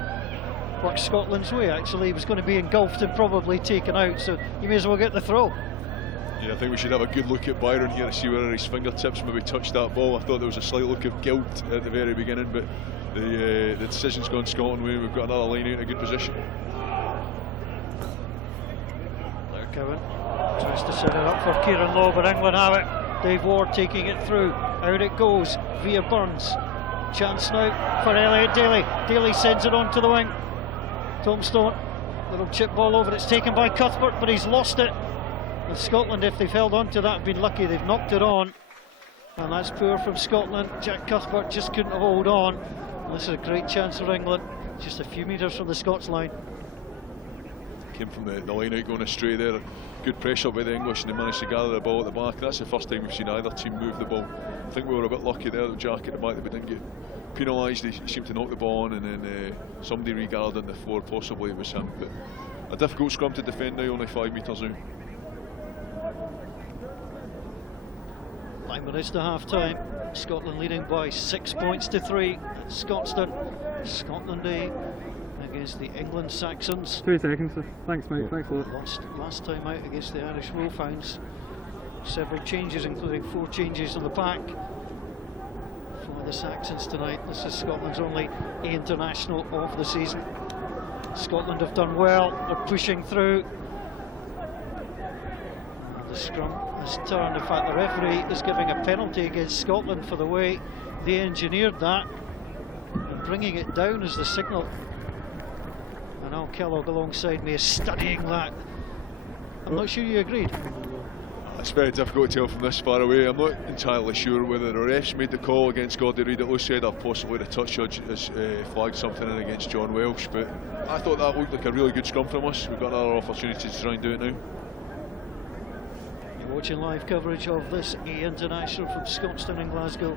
Worked Scotland's way actually. He was going to be engulfed and probably taken out, so you may as well get the throw. Yeah, I think we should have a good look at Byron here to see whether his fingertips maybe touched that ball. I thought there was a slight look of guilt at the very beginning, but the decision's gone Scotland way. We've got another line out in a good position. There Cowan tries to set it up for Kieran Lowe, but England have it. Dave Ward taking it through. Out it goes via Burns. Chance now for Elliot Daly. Daly sends it on to the wing. Tombstone, little chip ball over. It's taken by Cuthbert, but he's lost it. And Scotland, if they've held on to that, have been lucky. They've knocked it on, and that's poor from Scotland. Jack Cuthbert just couldn't hold on. And this is a great chance for England, just a few metres from the Scots line. Came from the line out going astray there. Good pressure by the English, and they managed to gather the ball at the back. That's the first time we've seen either team move the ball. I think we were a bit lucky there, the Jack at the back, that we didn't get penalised. He seemed to knock the ball on, and then somebody regarded the floor, possibly it was him. But a difficult scrum to defend now, only 5 metres out. 9 minutes to half time. Scotland leading by 6 points to 3 at Scotstoun. Scotland Day against the England Saxons. 3 seconds, thanks mate, thanks a lot. Lost last time out against the Irish Wolfhounds. Several changes, including 4 changes on the pack for the Saxons tonight. This is Scotland's only international of the season. Scotland have done well, they're pushing through. The scrum has turned. In fact, the referee is giving a penalty against Scotland for the way they engineered that, and bringing it down as the signal. And Al Kellogg alongside me is studying that. I'm not sure you agreed. It's very difficult to tell from this far away. I'm not entirely sure whether the refs made the call against Gordie Reid at loose head, or possibly the touch judge has flagged something in against John Welsh. But I thought that looked like a really good scrum from us. We've got another opportunity to try and do it now. You're watching live coverage of this A International from Scotstoun in Glasgow,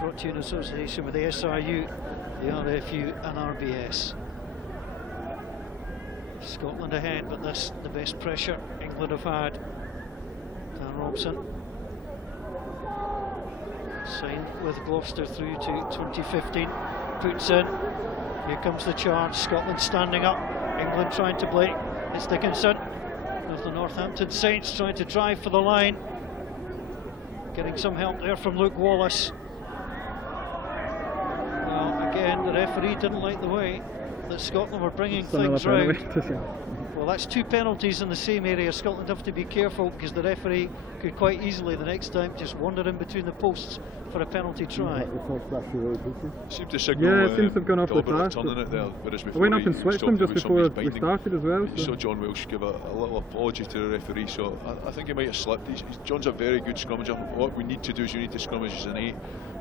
brought to you in association with the SRU, the RFU and RBS. Scotland ahead, but this the best pressure England have had. Dan Robson signed with Gloucester through to 2015, puts in. Here comes the charge. Scotland standing up, England trying to play. It's Dickinson of the Northampton Saints trying to drive for the line, getting some help there from Luke Wallace. Well, again, the referee didn't like the way that Scotland were bringing things round. Well, that's 2 penalties in the same area. Scotland have to be careful because the referee could quite easily the next time just wander in between the posts for a penalty try. Seemed to signal it seems to have gone off the deliberate fast. turning it there, whereas I went up and switched them just before we started as well. You saw John Welsh give a little apology to the referee, so I think he might have slipped. John's a very good scrummager. What we need to do is you need to scrummage as an 8.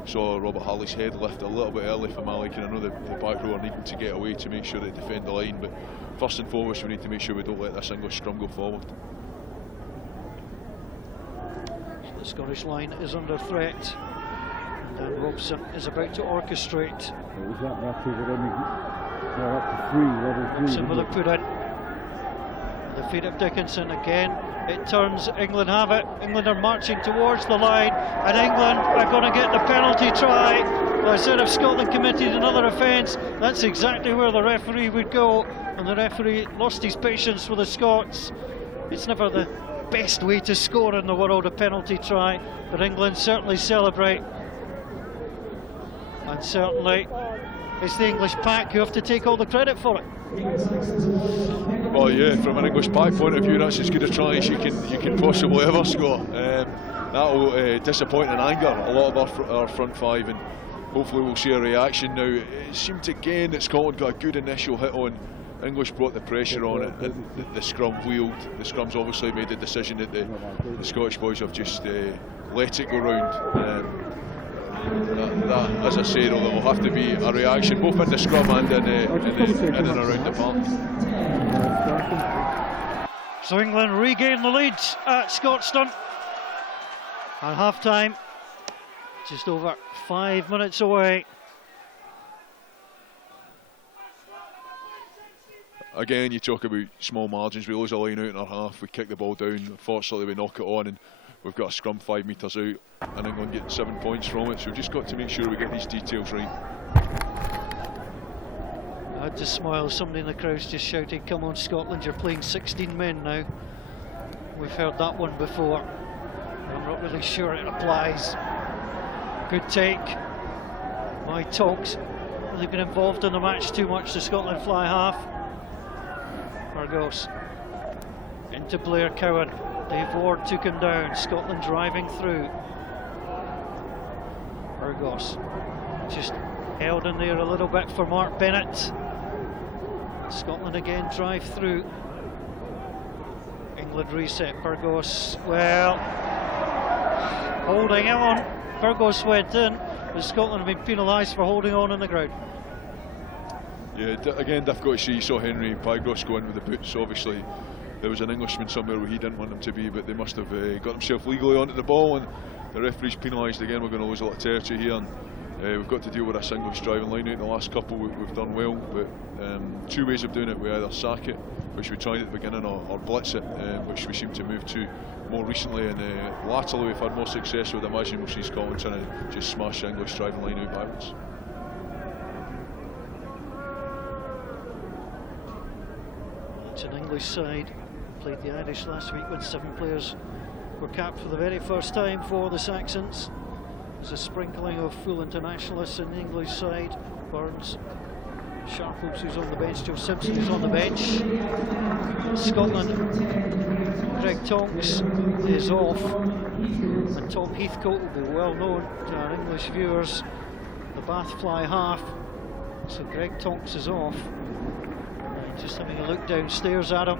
Saw Robert Harley's head lift a little bit early for Malik, and I know the back row are needing to get away to make sure they defend the line, but first and foremost we need to make sure we don't let this English scrum go forward. The Scottish line is under threat. Dan Robson is about to orchestrate. Robson with a put in. The feet of Dickinson again. It turns, England have it. England are marching towards the line, and England are going to get the penalty try. Well, I said if Scotland committed another offence, that's exactly where the referee would go, and the referee lost his patience with the Scots. It's never the best way to score in the world, a penalty try, but England certainly celebrate. And certainly it's the English pack who have to take all the credit for it. Well, yeah, from an English pack point of view, that's as good a try as you can possibly ever score. That'll disappoint and anger a lot of our front 5, and hopefully we'll see a reaction. Now, it seemed again that Scotland got a good initial hit on. English brought the pressure on it, and the scrum wheeled. The scrums obviously made the decision that the Scottish boys have just let it go round. That, as I say, though, there will have to be a reaction both in the scrum and in and around the park. So England regain the lead at Scotstoun at half time, just over 5 minutes away. Again, you talk about small margins. We lose a line out in our half, we kick the ball down, unfortunately we knock it on, and we've got a scrum 5 metres out, and England get 7 points from it. So we've just got to make sure we get these details right. I had to smile. Somebody in the crowd's just shouting, "Come on, Scotland, you're playing 16 men now." We've heard that one before. I'm not really sure it applies. Good take by Tonks. They've been involved in the match too much. The Scotland fly half. Burgos into Blair Cowan. Dave Ward took him down. Scotland driving through. Burgos just held in there a little bit for Mark Bennett. Scotland again drive through. England reset. Burgos, well, holding on. Burgos went in, but Scotland have been penalised for holding on in the ground. Yeah, again, difficult to see. You saw Henry Pygros go in with the boots. Obviously there was an Englishman somewhere where he didn't want him to be, but they must have got himself legally onto the ball, and the referee's penalised again. We're going to lose a lot of territory here, and we've got to deal with this English driving line out in the last couple. We've done well, but 2 ways of doing it. We either sack it, which we tried at the beginning, or blitz it, which we seem to move to more recently, and latterly we've had more success with. Imagine we'll see Scotland trying to just smash the English driving line out backwards. It's an English side, played the Irish last week when 7 players were capped for the very first time for the Saxons. There's a sprinkling of full internationalists in the English side. Burns, Sharples who's on the bench, Joe Simpson who's on the bench. Scotland, Greg Tonks is off, and Tom Heathcote will be well known to our English viewers, the Bath fly half. So Greg Tonks is off. Just having a look downstairs at him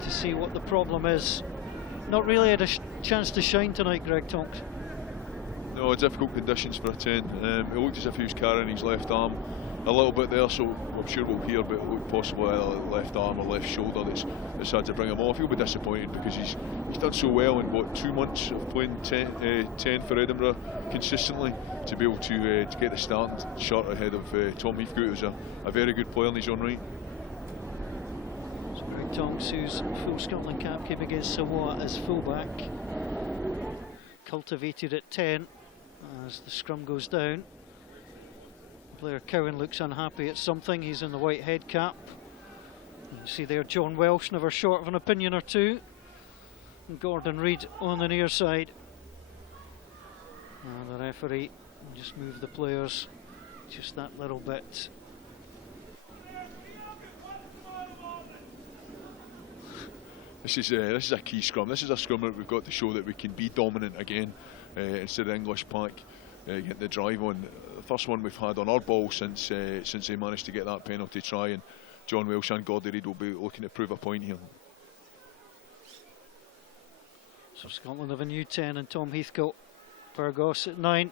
to see what the problem is. Not really had a chance to shine tonight, Greg Tonks. No, difficult conditions for a 10. It looked as if he was carrying his left arm a little bit there, so I'm sure we'll hear, but it looked possibly either left arm or left shoulder that's had to bring him off. He'll be disappointed because he's done so well in, what, 2 months of playing 10 for Edinburgh consistently, to be able to get the starting shot ahead of Tom Heathcote, who's a very good player in his own right. Greg Tonks, whose full Scotland cap came against Samoa as fullback, cultivated at 10 as the scrum goes down. Blair Cowan looks unhappy at something. He's in the white head cap. You see there John Welsh, never short of an opinion or two, and Gordon Reid on the near side. And the referee just moved the players just that little bit. This is a key scrum. This is a scrum that we've got to show that we can be dominant again instead of English pack getting the drive on. The first one we've had on our ball since they managed to get that penalty try, and John Welsh and Gordie Reid will be looking to prove a point here. So Scotland have a new 10 and Tom Heathcote. Pyrgos at 9.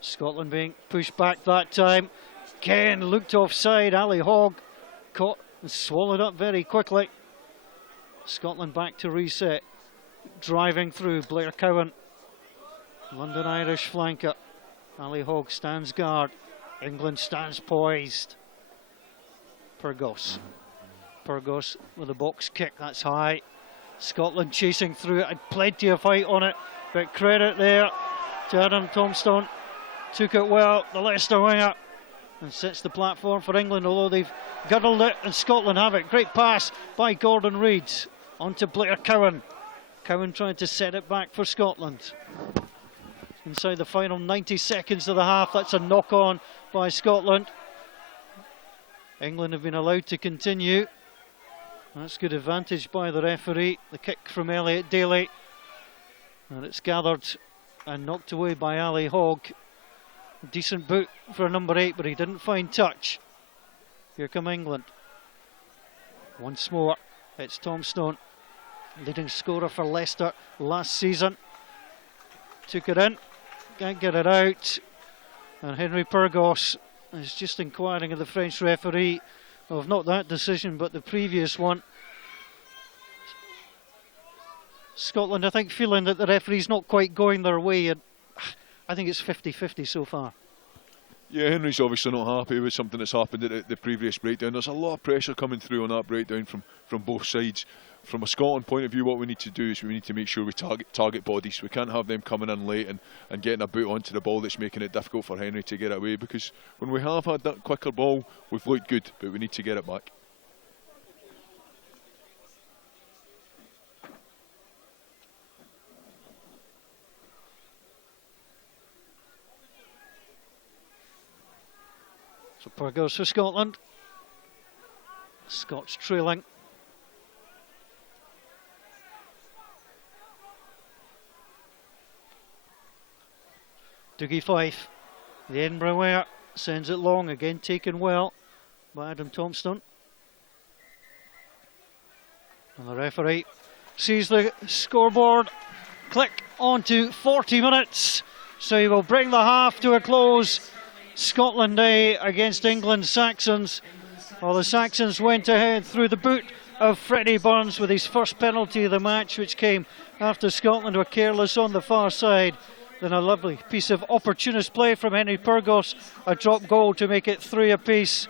Scotland being pushed back that time. Ken looked offside. Ali Hogg caught and swallowed up very quickly. Scotland back to reset. Driving through Blair Cowan. London Irish flanker. Ali Hogg stands guard. England stands poised. Pyrgos. Pyrgos with a box kick, that's high. Scotland chasing through it, had plenty of height on it, but credit there to Adam Tombstone. Took it well, the Leicester winger, and sets the platform for England, although they've girdled it and Scotland have it. Great pass by Gordon Reid onto Blair Cowan. Cowan trying to set it back for Scotland. Inside the final 90 seconds of the half, that's a knock on by Scotland. England have been allowed to continue. That's good advantage by the referee. The kick from Elliot Daly. And it's gathered and knocked away by Ali Hogg. Decent boot for number 8, but he didn't find touch. Here come England. Once more, it's Tombstone, leading scorer for Leicester last season. Took it in, can't get it out. And Henry Pyrgos is just inquiring of the French referee of not that decision but the previous one. Scotland, I think, feeling that the referee's not quite going their way, and I think it's 50-50 so far. Yeah, Henry's obviously not happy with something that's happened at the previous breakdown. There's a lot of pressure coming through on that breakdown from both sides. From a Scotland point of view, what we need to do is we need to make sure we target bodies. We can't have them coming in late and getting a boot onto the ball that's making it difficult for Henry to get away, because when we have had that quicker ball, we've looked good, but we need to get it back. So Pyrgos for Scotland. Scots trailing. Dougie Fife, the Edinburgh winger, sends it long, again taken well by Adam Tombstone. And the referee sees the scoreboard click on to 40 minutes. So he will bring the half to a close. Scotland A against England Saxons. Well, the Saxons went ahead through the boot of Freddie Burns with his first penalty of the match, which came after Scotland were careless on the far side. Then a lovely piece of opportunist play from Henry Pyrgos, a drop goal to make it 3 apiece.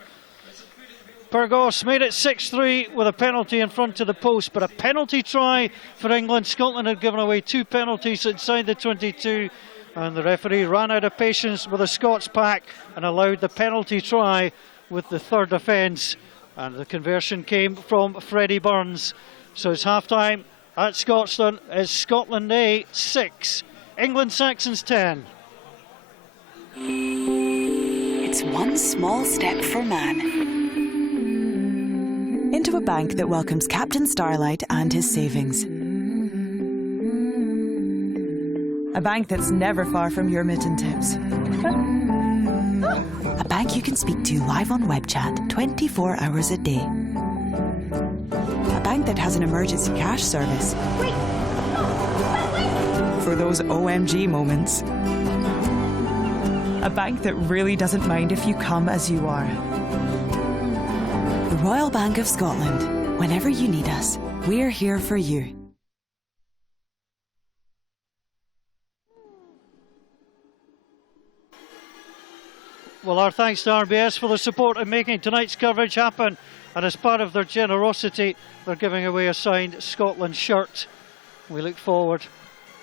Pyrgos made it 6-3 with a penalty in front of the post, but a penalty try for England. Scotland had given away 2 penalties inside the 22, and the referee ran out of patience with the Scots pack and allowed the penalty try with the third offence, and the conversion came from Freddie Burns. So it's half-time at Scotstoun. It's Scotland A 6, England Saxons 10. It's one small step for man. Into a bank that welcomes Captain Starlight and his savings. A bank that's never far from your mitten tips. A bank you can speak to live on web chat 24 hours a day. A bank that has an emergency cash service. For those OMG moments. A bank that really doesn't mind if you come as you are. The Royal Bank of Scotland. Whenever you need us, we're here for you. Well, our thanks to RBS for the support in making tonight's coverage happen. And as part of their generosity, they're giving away a signed Scotland shirt. We look forward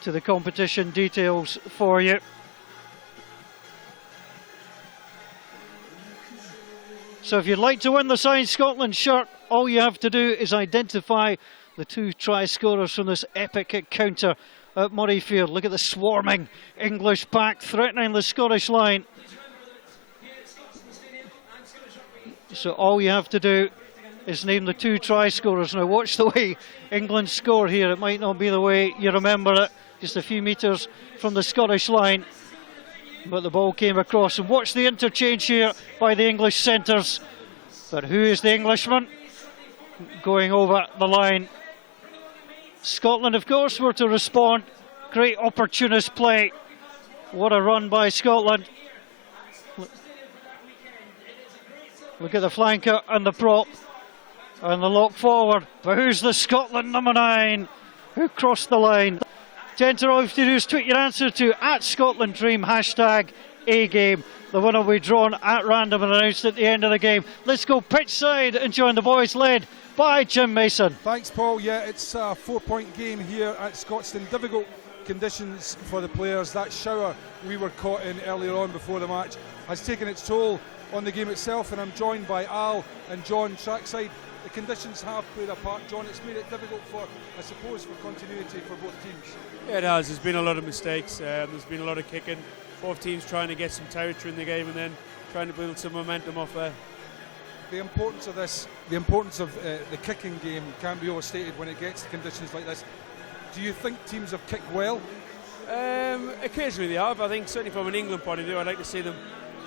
to the competition details for you. So if you'd like to win the signed Scotland shirt, all you have to do is identify the 2 try scorers from this epic encounter at Murrayfield. Look at the swarming English pack threatening the Scottish line. So all you have to do is named the 2 try scorers. Now watch the way England score here. It might not be the way you remember it, just a few metres from the Scottish line, but the ball came across. And watch the interchange here by the English centres. But who is the Englishman going over the line? Scotland, of course, were to respond. Great opportunist play. What a run by Scotland. Look at the flanker and the prop and the lock forward. But who's the Scotland number 9 who crossed the line? 10 to all you have to do is tweet your answer to @ScotlandDream, #A-game. The winner will be drawn at random and announced at the end of the game. Let's go pitch side and join the boys, led by Jim Mason. Thanks, Paul. Yeah, it's a 4-point game here at Scotstoun. Difficult conditions for the players. That shower we were caught in earlier on before the match has taken its toll on the game itself, and I'm joined by Al and John trackside. The conditions have played a part, John. It's made it difficult for, I suppose, for continuity for both teams. Yeah, it has. There's been a lot of mistakes. There's been a lot of kicking. Both teams trying to get some territory in the game and then trying to build some momentum off there. The importance of this, the importance of the kicking game can't be overstated when it gets to conditions like this. Do you think teams have kicked well? Occasionally they have. I think certainly from an England point of view, I'd like to see them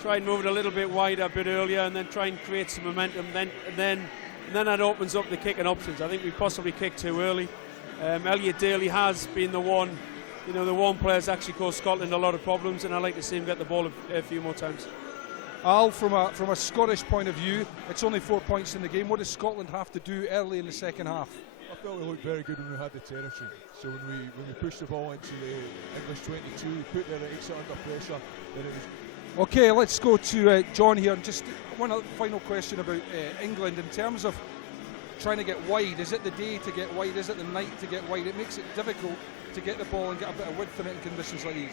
try and move it a little bit wider, a bit earlier, and then try and create some momentum. Then that opens up the kicking options. I think we possibly kicked too early. Elliot Daly has been the one player that's actually caused Scotland a lot of problems, and I'd like to see him get the ball a few more times. Al, from a Scottish point of view, it's only 4 points in the game. What does Scotland have to do early in the second half? I felt we looked very good when we had the territory. So when we pushed the ball into the English 22, we put their right set under pressure, then it was. Okay, let's go to John here. Just one final question about England in terms of trying to get wide. Is it the day to get wide? Is it the night to get wide? It makes it difficult to get the ball and get a bit of width in it in conditions like these.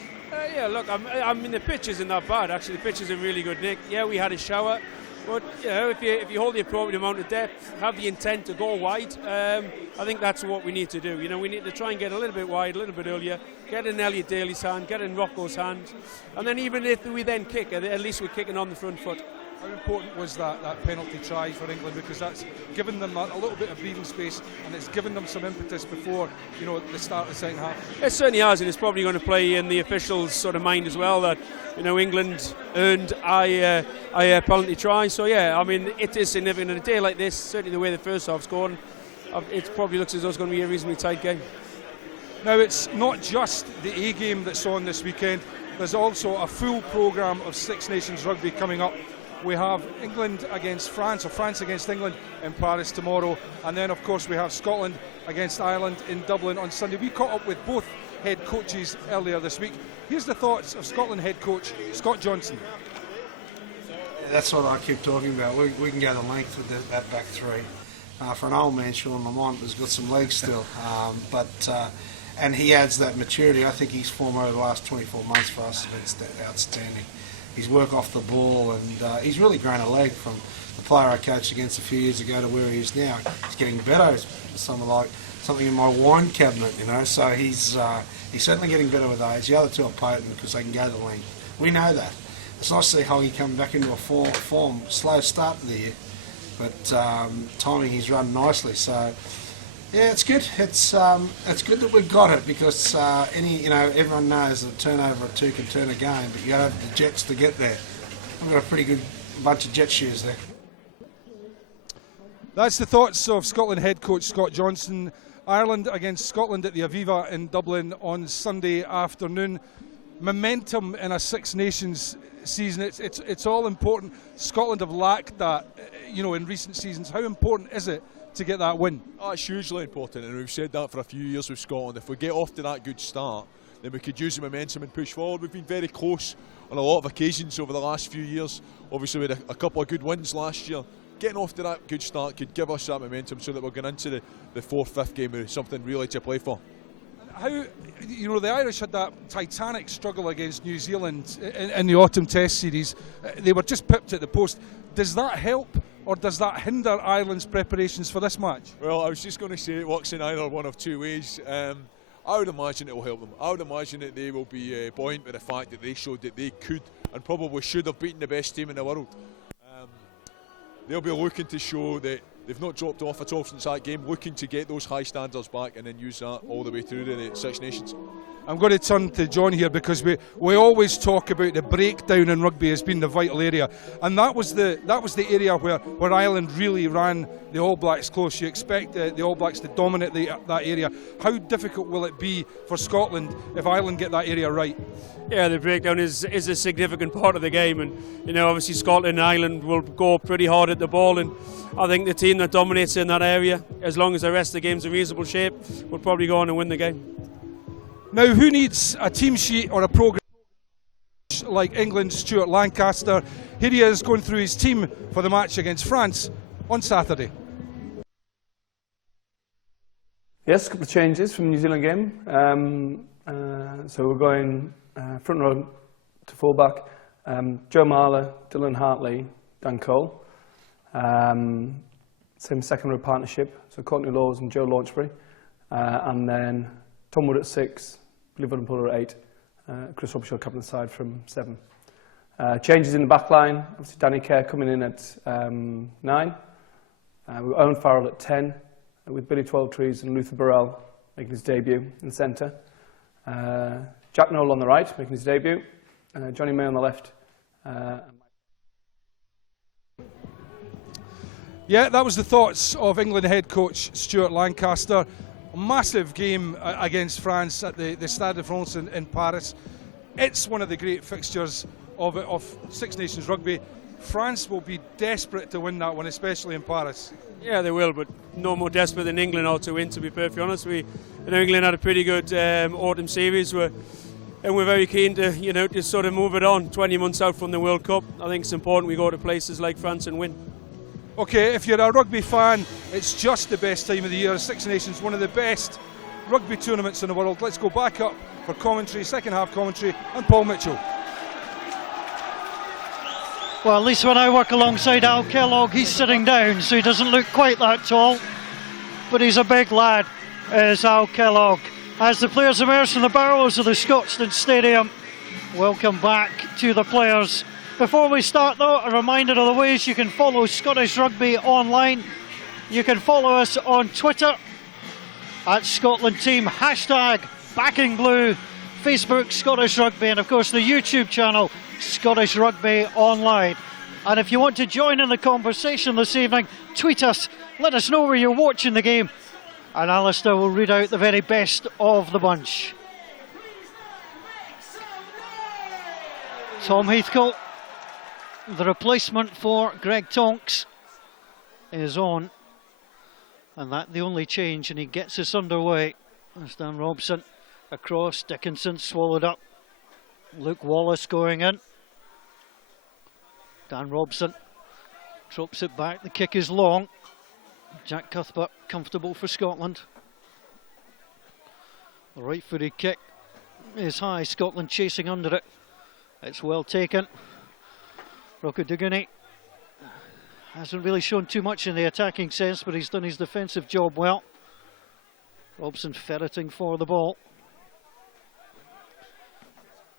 Yeah, look, I mean the pitch isn't that bad. Actually, the pitch is in really good nick. Yeah, we had a shower, but if you hold the appropriate amount of depth, have the intent to go wide, I think that's what we need to do. We need to try and get a little bit wide, a little bit earlier, get in Elliot Daly's hand, get in Rocco's hand, and then even if we then kick, at least we're kicking on the front foot. How important was that penalty try for England, because that's given them a little bit of breathing space and it's given them some impetus before the start of the second half? It certainly has, and it's probably going to play in the officials' sort of mind as well that England earned a penalty try. So yeah, I mean it is significant in a day like this. Certainly the way the first half's gone, it probably looks as though it's going to be a reasonably tight game. Now it's not just the A game that's on this weekend. There's also a full programme of Six Nations rugby coming up. We have England against France, or France against England in Paris tomorrow, and then of course we have Scotland against Ireland in Dublin on Sunday. We caught up with both head coaches earlier this week. Here's the thoughts of Scotland head coach Scott Johnson. That's what I keep talking about. We can go the length with that back three. For an old man, Sean Lamont has got some legs still, and he adds that maturity. I think his form over the last 24 months for us has been outstanding. His work off the ball, and he's really grown a leg from the player I coached against a few years ago to where he is now. He's getting better. It's something in my wine cabinet, So he's certainly getting better with age. The other two are potent because they can go the length. We know that. It's nice to see Hoggy come back into a form. Slow start to the year, but timing he's run nicely. So yeah, it's good. It's good that we've got it, because everyone knows that a turnover of 2 can turn a game, but you got to have the jets to get there. We've got a pretty good bunch of jet shoes there. That's the thoughts of Scotland head coach Scott Johnson. Ireland against Scotland at the Aviva in Dublin on Sunday afternoon. Momentum in a Six Nations season. It's all important. Scotland have lacked that, in recent seasons. How important is it to get that win? Oh, it's hugely important, and we've said that for a few years with Scotland. If we get off to that good start, then we could use the momentum and push forward. We've been very close on a lot of occasions over the last few years. Obviously we had a couple of good wins last year. Getting off to that good start could give us that momentum so that we're going into the 4th, 5th game with something really to play for. How, the Irish had that titanic struggle against New Zealand in the autumn test series. They were just pipped at the post. Does that help, or does that hinder Ireland's preparations for this match? Well, I was just going to say it works in either one of two ways. I would imagine it will help them. I would imagine that they will be buoyant with the fact that they showed that they could and probably should have beaten the best team in the world. They'll be looking to show that they've not dropped off at all since that game, looking to get those high standards back and then use that all the way through to the Six Nations. I'm going to turn to John here because we always talk about the breakdown in rugby as being the vital area, and that was the area where Ireland really ran the All Blacks close. You expect the All Blacks to dominate that area. How difficult will it be for Scotland if Ireland get that area right? Yeah, the breakdown is a significant part of the game, and obviously Scotland and Ireland will go pretty hard at the ball, and I think the team that dominates in that area, as long as the rest of the game's in reasonable shape, will probably go on and win the game. Now, who needs a team sheet or a programme like England's Stuart Lancaster? Here he is going through his team for the match against France on Saturday. Yes, a couple of changes from the New Zealand game. So we're going front row to fullback. Joe Marler, Dylan Hartley, Dan Cole. Same second row partnership, so Courtney Lawes and Joe Launchbury. And then Tom Wood at 6, Billy Vunnenpuller at 8, Chris Robshaw captain side from 7. Changes in the back line, obviously Danny Kerr coming in at 9. We've got Owen Farrell at 10, with Billy Twelvetrees and Luther Burrell making his debut in the centre. Jack Noel on the right, making his debut. Johnny May on the left. Yeah, that was the thoughts of England head coach Stuart Lancaster. A massive game against France at the Stade de France in Paris. It's one of the great fixtures of Six Nations rugby. France will be desperate to win that one, especially in Paris. Yeah, they will, but no more desperate than England are to win, to be perfectly honest. England had a pretty good autumn series, and we're very keen to, to sort of move it on 20 months out from the World Cup. I think it's important we go to places like France and win. Okay, if you're a rugby fan, it's just the best time of the year. Six Nations, one of the best rugby tournaments in the world. Let's go back up for commentary, second half commentary, and Paul Mitchell. Well, at least when I work alongside Al Kellogg, he's sitting down, so he doesn't look quite that tall. But he's a big lad, is Al Kellogg. As the players emerge from the barrows of the Scotstoun Stadium, welcome back to the players. Before we start though, a reminder of the ways you can follow Scottish Rugby online. You can follow us on Twitter at Scotland Team, hashtag Backing Blue, Facebook Scottish Rugby, and of course the YouTube channel Scottish Rugby Online. And if you want to join in the conversation this evening, tweet us, let us know where you're watching the game, and Alistair will read out the very best of the bunch. Tom Heathcote, the replacement for Greg Tonks, is on, and that's the only change, and he gets us underway. There's Dan Robson across, Dickinson swallowed up, Luke Wallace going in. Dan Robson drops it back, the kick is long. Jack Cuthbert comfortable for Scotland. The right footed kick is high, Scotland chasing under it. It's well taken. Rocco Dugani hasn't really shown too much in the attacking sense, but he's done his defensive job well. Robson ferreting for the ball.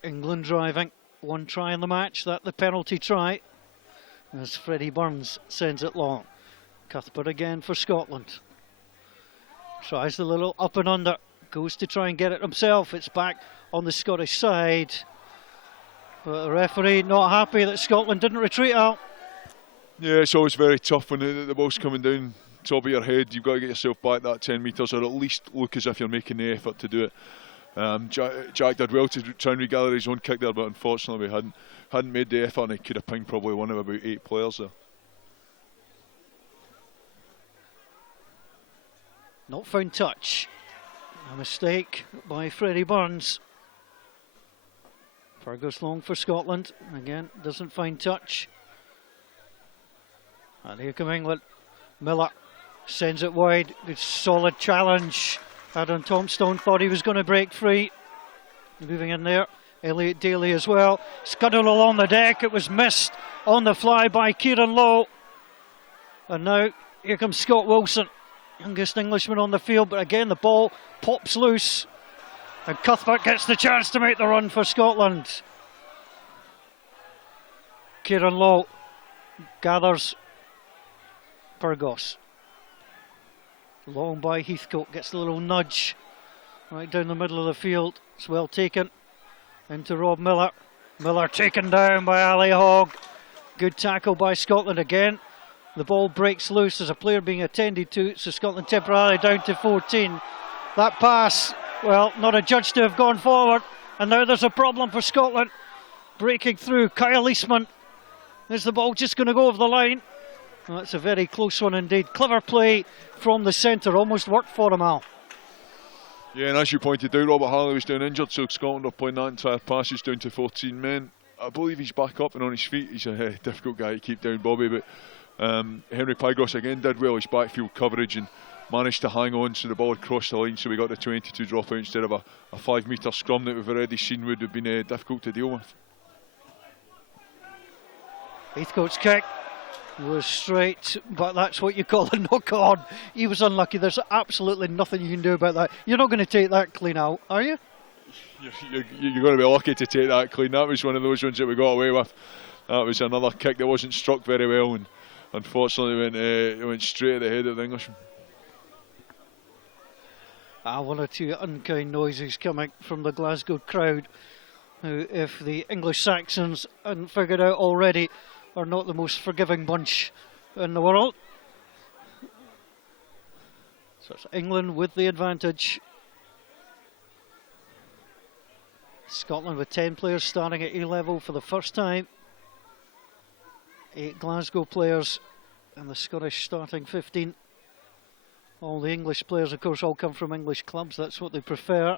England driving, one try in the match, that the penalty try, as Freddie Burns sends it long. Cuthbert again for Scotland. Tries the little up and under, goes to try and get it himself. It's back on the Scottish side. But the referee not happy that Scotland didn't retreat out. Yeah, it's always very tough when the ball's coming down top of your head. You've got to get yourself back that 10 metres, or at least look as if you're making the effort to do it. Jack did well to try and regather his own kick there, but unfortunately we hadn't made the effort, and he could have pinged probably one of about 8 players there. Not found touch. A mistake by Freddie Burns. Fergus long for Scotland. Again, doesn't find touch. And here come England. Miller sends it wide. Good solid challenge. Adam Tombstone thought he was going to break free. Moving in there. Elliot Daly as well. Scuttled along the deck. It was missed on the fly by Kieran Lowe. And now here comes Scott Wilson, youngest Englishman on the field. But again, the ball pops loose. And Cuthbert gets the chance to make the run for Scotland. Kieran Lowe gathers Burgos. Long by Heathcote, gets a little nudge right down the middle of the field. It's well taken into Rob Miller. Miller taken down by Ali Hogg. Good tackle by Scotland again. The ball breaks loose. There's a player being attended to, so Scotland temporarily down to 14. That pass, well, not adjudged to have gone forward, and now there's a problem for Scotland. Breaking through, Kyle Eastman. Is the ball just going to go over the line? Well, that's a very close one indeed. Clever play from the centre, almost worked for him, Al. Yeah, and as you pointed out, Robert Harley was down injured, so Scotland are playing that entire passage down to 14 men. I believe he's back up and on his feet. He's a difficult guy to keep down, Bobby, but Henry Pygros again did well his backfield coverage and managed to hang on so the ball had crossed the line, so we got the 22 dropout instead of a 5 metre scrum that we've already seen would have been difficult to deal with. Heathcote's kick was straight, but that's what you call a knock on. He was unlucky. There's absolutely nothing you can do about that. You're not going to take that clean out, are you? You're going to be lucky to take that clean. That was one of those ones that we got away with. That was another kick that wasn't struck very well, and unfortunately it went straight at the head of the Englishman. One or two unkind noises coming from the Glasgow crowd, who, if the English Saxons hadn't figured out already, are not the most forgiving bunch in the world. So it's England with the advantage. Scotland with 10 players starting at A-level for the first time. 8 Glasgow players and the Scottish starting 15. All the English players, of course, all come from English clubs. That's what they prefer.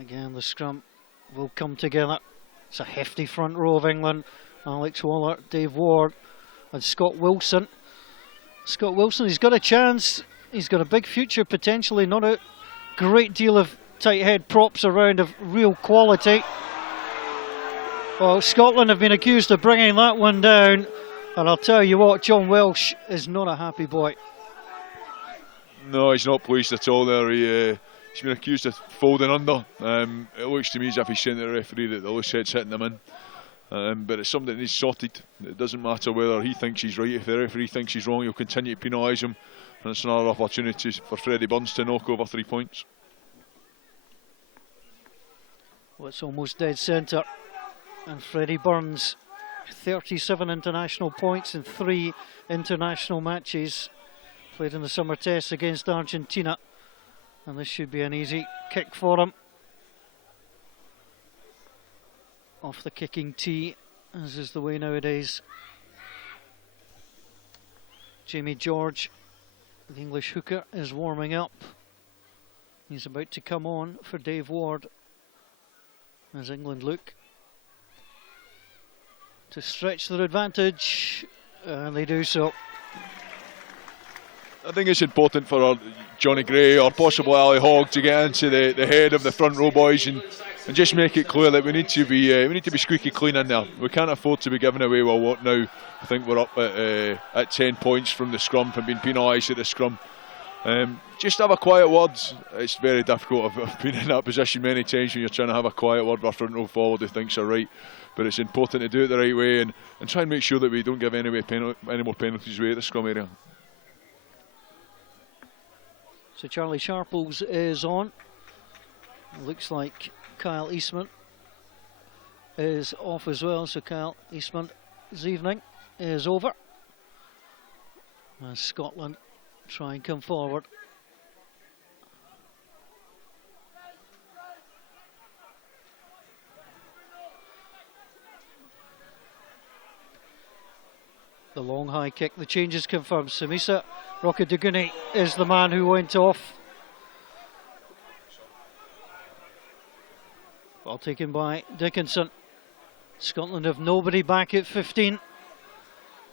Again, the scrum will come together. It's a hefty front row of England. Alex Waller, Dave Ward and Scott Wilson. Scott Wilson, he's got a chance. He's got a big future potentially. Not a great deal of tight head props around of real quality. Well, Scotland have been accused of bringing that one down. And I'll tell you what, John Welsh is not a happy boy. No, he's not pleased at all there. He's been accused of folding under. It looks to me as if he's saying to the referee that the loose head's hitting him in. But it's something that needs sorted. It doesn't matter whether he thinks he's right. If the referee thinks he's wrong, he'll continue to penalise him. And it's another opportunity for Freddie Burns to knock over 3 points. Well, it's almost dead centre. And Freddie Burns, 37 international points in 3 international matches. Played in the summer test against Argentina. And this should be an easy kick for him. Off the kicking tee, as is the way nowadays. Jamie George, the English hooker, is warming up. He's about to come on for Dave Ward as England look to stretch their advantage, and they do so. I think it's important for Johnny Gray or possibly Ali Hogg to get into the head of the front row boys and just make it clear that we need to be squeaky clean in there. We can't afford to be giving away what now. I think we're up at 10 points from the scrum, from being penalised at the scrum. Just have a quiet word. It's very difficult. I've been in that position many times when you're trying to have a quiet word with a front row forward who thinks are right. But it's important to do it the right way and try and make sure that we don't give any more penalties away at the scrum area. So Charlie Sharples is on. Looks like Kyle Eastman is off as well. So Kyle Eastman's evening is over. As Scotland try and come forward. The long high kick, the change is confirmed. Samisa Rokoduguni is the man who went off. Ball taken by Dickinson. Scotland have nobody back at 15.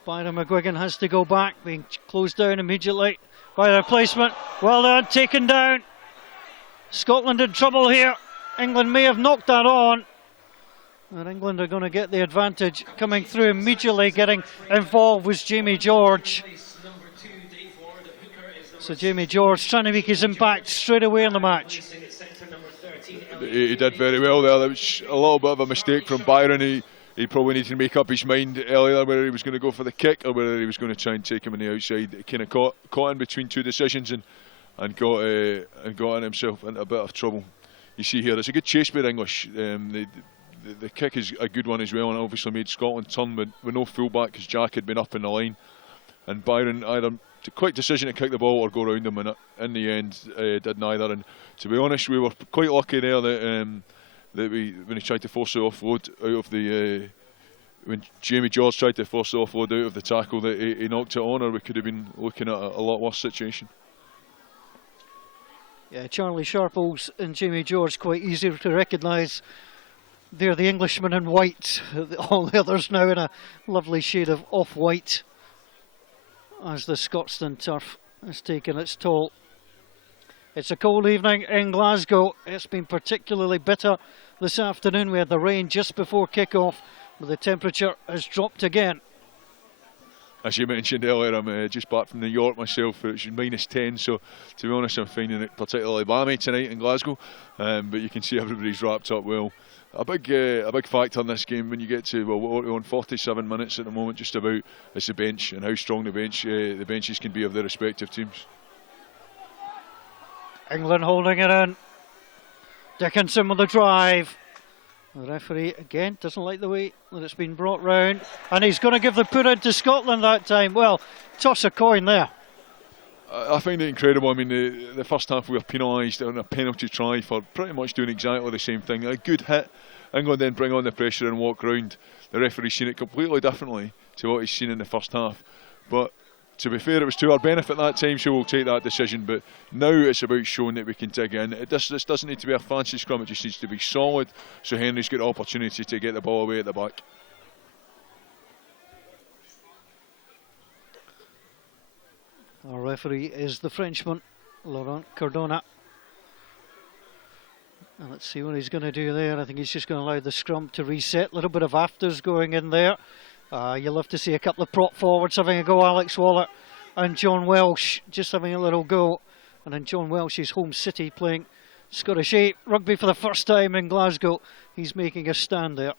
Byron McGuigan has to go back, being closed down immediately by the replacement. Well done, taken down. Scotland in trouble here. England may have knocked that on. And England are going to get the advantage. Coming through immediately, getting involved was Jamie George. So Jamie George trying to make his impact straight away in the match. He did very well there. That was a little bit of a mistake from Byron. He he probably needed to make up his mind earlier whether he was going to go for the kick or whether he was going to try and take him on the outside. He kind of caught in between two decisions and got in himself into a bit of trouble. You see here, it's a good chase by the English. The kick is a good one as well, and obviously made Scotland turn with no fullback because Jack had been up in the line, and Byron either took a quick decision to kick the ball or go around him, and in the end did neither. And to be honest, we were quite lucky there that when he tried to force the offload out of the when Jamie George tried to force the offload out of the tackle, that he knocked it on, or we could have been looking at a lot worse situation. Yeah, Charlie Sharples and Jamie George quite easy to recognise. They're the Englishmen in white, all the others now in a lovely shade of off-white, as the Scotstoun turf has taken its toll. It's a cold evening in Glasgow. It's been particularly bitter this afternoon. We had the rain just before kick-off, but the temperature has dropped again. As you mentioned earlier, I'm just back from New York myself, it's -10, so to be honest I'm finding it particularly balmy tonight in Glasgow, but you can see everybody's wrapped up well. A big factor in this game when you get to, well, we're on 47 minutes at the moment just about, is the bench and how strong the benches can be of their respective teams. England holding it in. Dickinson with the drive. The referee again doesn't like the way that it's been brought round, and he's going to give the put in to Scotland that time. Well, toss a coin there. I find it incredible. I mean, the first half we were penalised on a penalty try for pretty much doing exactly the same thing. A good hit. England then bring on the pressure and walk round. The referee's seen it completely differently to what he's seen in the first half. But to be fair, it was to our benefit that time, so we'll take that decision. But now it's about showing that we can dig in. This doesn't need to be a fancy scrum, it just needs to be solid, so Henry's got the opportunity to get the ball away at the back. Our referee is the Frenchman, Laurent Cardona. And let's see what he's going to do there. I think he's just going to allow the scrum to reset. A little bit of afters going in there. You'll love to see a couple of prop forwards having a go. Alex Waller and John Welsh just having a little go. And then John Welsh's home city playing Scottish 8 rugby for the first time in Glasgow. He's making a stand there.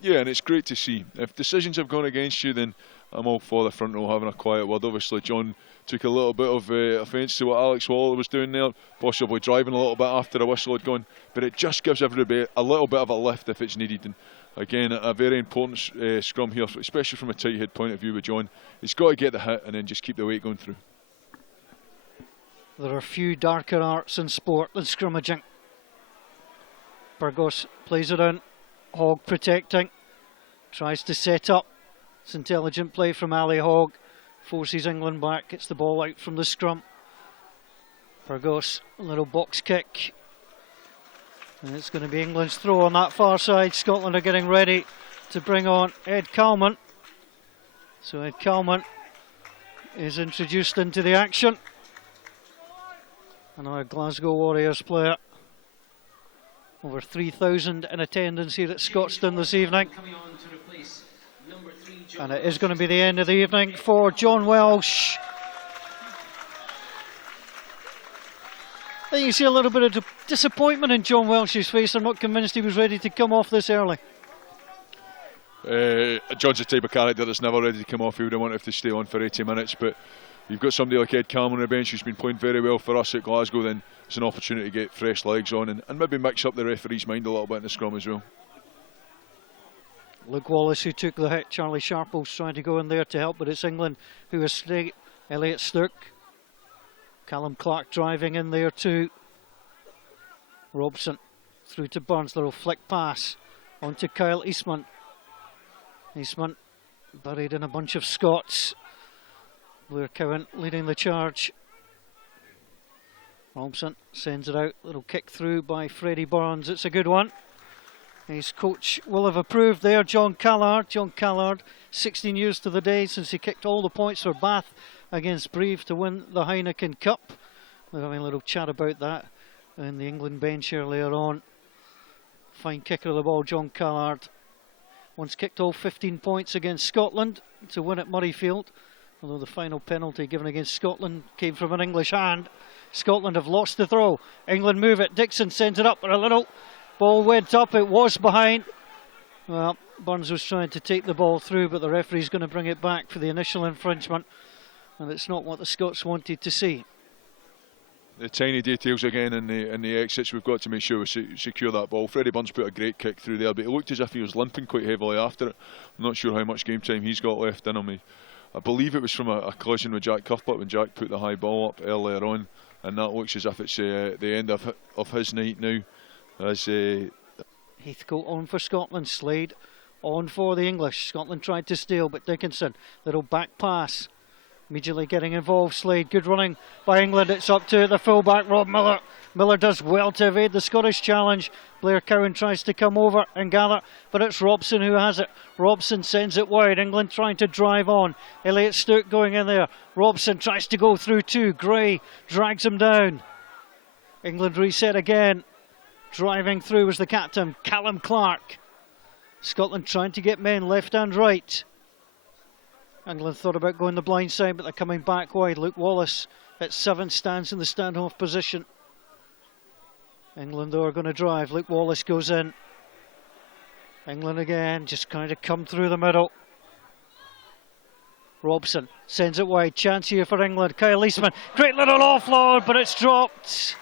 Yeah, and it's great to see. If decisions have gone against you, then I'm all for the front row having a quiet word. Obviously, John took a little bit of offence to what Alex Waller was doing there, possibly driving a little bit after the whistle had gone. But it just gives everybody a little bit of a lift if it's needed. And again, a very important scrum here, especially from a tight head point of view with John. He's got to get the hit and then just keep the weight going through. There are few darker arts in sport than scrummaging. Burgos plays it in. Hogg protecting. Tries to set up. It's intelligent play from Ali Hogg. Forces England back. Gets the ball out from the scrum. Burgos, a little box kick. And it's going to be England's throw on that far side. Scotland are getting ready to bring on Ed Kalman. So Ed Kalman is introduced into the action. Another Glasgow Warriors player. Over 3,000 in attendance here at Scotstoun this evening. And it is going to be the end of the evening for John Welsh. I think you see a little bit of disappointment in John Welsh's face. I'm not convinced he was ready to come off this early. John's the type of character that's never ready to come off. He would have wanted to stay on for 80 minutes, but you've got somebody like Ed Kalman on the bench who's been playing very well for us at Glasgow, then it's an opportunity to get fresh legs on and maybe mix up the referee's mind a little bit in the scrum as well. Luke Wallace who took the hit. Charlie Sharples trying to go in there to help, but it's England who is straight. Elliot Stirk. Callum Clark driving in there too. Robson through to Burns. Little flick pass on to Kyle Eastman. Eastman buried in a bunch of Scots. Blair Cowan leading the charge. Robson sends it out. Little kick through by Freddie Burns. It's a good one. His coach will have approved there, John Callard. John Callard, 16 years to the day since he kicked all the points for Bath against Brive to win the Heineken Cup. We're having a little chat about that in the England bench earlier on. Fine kicker of the ball, John Callard. Once kicked all 15 points against Scotland to win at Murrayfield. Although the final penalty given against Scotland came from an English hand. Scotland have lost the throw. England move it. Dixon sends it up for a little. Ball went up. It was behind. Well, Burns was trying to take the ball through, but the referee's going to bring it back for the initial infringement, and it's not what the Scots wanted to see. The tiny details again in the exits. We've got to make sure we secure that ball. Freddie Burns put a great kick through there, but it looked as if he was limping quite heavily after it. I'm not sure how much game time he's got left in him. I believe it was from a collision with Jack Cuthbert when Jack put the high ball up earlier on, and that looks as if it's the end of his night now. As Heathcote on for Scotland, Slade on for the English. Scotland tried to steal, but Dickinson, little back pass, immediately getting involved. Slade, good running by England. It's up to the fullback, Rob Miller. Miller does well to evade the Scottish challenge. Blair Cowan tries to come over and gather, but it's Robson who has it. Robson sends it wide. England trying to drive on. Elliot Stewart going in there. Robson tries to go through too. Gray drags him down. England reset again. Driving through was the captain, Callum Clark. Scotland trying to get men left and right. England thought about going the blind side, but they're coming back wide. Luke Wallace at 7 stands in the standoff position. England though are going to drive. Luke Wallace goes in. England again, just kind of come through the middle. Robson sends it wide. Chance here for England. Kyle Eastman, great little offload, but it's dropped.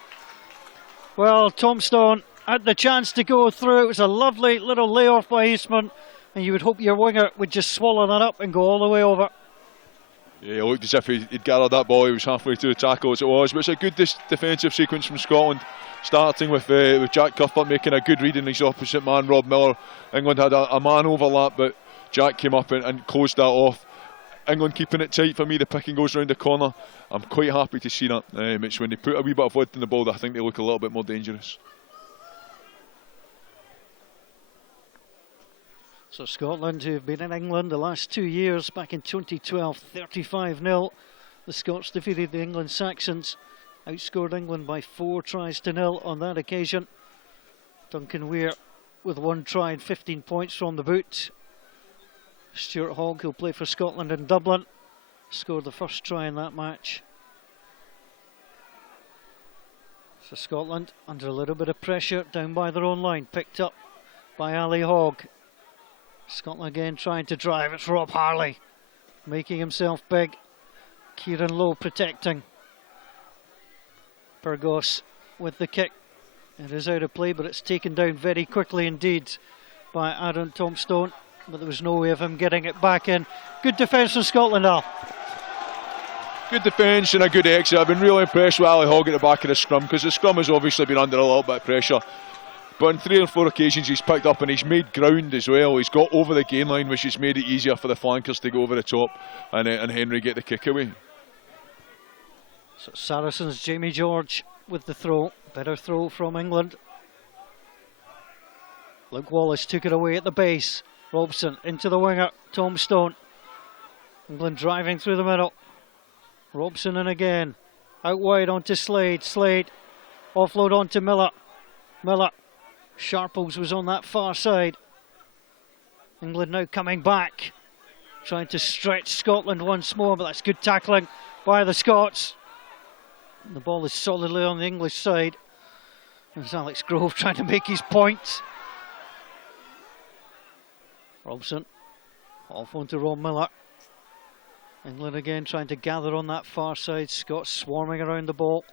Well, Tombstone had the chance to go through. It was a lovely little layoff by Eastman, and you would hope your winger would just swallow that up and go all the way over. Yeah, it looked as if he'd gathered that ball. He was halfway through the tackle as it was, but it's a good defensive sequence from Scotland, starting with Jack Cuthbert making a good read in his opposite man, Rob Miller. England had a man overlap, but Jack came up and closed that off. England keeping it tight for me. The picking goes round the corner. I'm quite happy to see that. It's when they put a wee bit of width in the ball that I think they look a little bit more dangerous. So Scotland, who've been in England the last 2 years, back in 2012, 35-0. The Scots defeated the England Saxons, outscored England by 4-0 on that occasion. Duncan Weir with 1 try and 15 points from the boot. Stuart Hogg, who'll play for Scotland in Dublin, scored the first try in that match. So Scotland under a little bit of pressure down by their own line, picked up by Ali Hogg. Scotland again trying to drive. It's Rob Harley making himself big. Kieran Lowe protecting. Pyrgos with the kick. It is out of play, but it's taken down very quickly indeed by Aaron Tombstone. But there was no way of him getting it back in. Good defence from Scotland, Al. Good defence and a good exit. I've been really impressed with Ali Hogg at the back of the scrum, because the scrum has obviously been under a little bit of pressure. But on 3 or 4 occasions he's picked up and he's made ground as well. He's got over the gain line, which has made it easier for the flankers to go over the top and Henry get the kick away. So Saracens, Jamie George with the throw. Better throw from England. Luke Wallace took it away at the base. Robson into the winger, Tombstone. England driving through the middle. Robson in again. Out wide onto Slade. Slade. Offload onto Miller. Miller. Sharples was on that far side. England now coming back. Trying to stretch Scotland once more, but that's good tackling by the Scots. The ball is solidly on the English side. There's Alex Grove trying to make his point. Robson off onto Rob Miller. England again trying to gather on that far side. Scots swarming around the ball.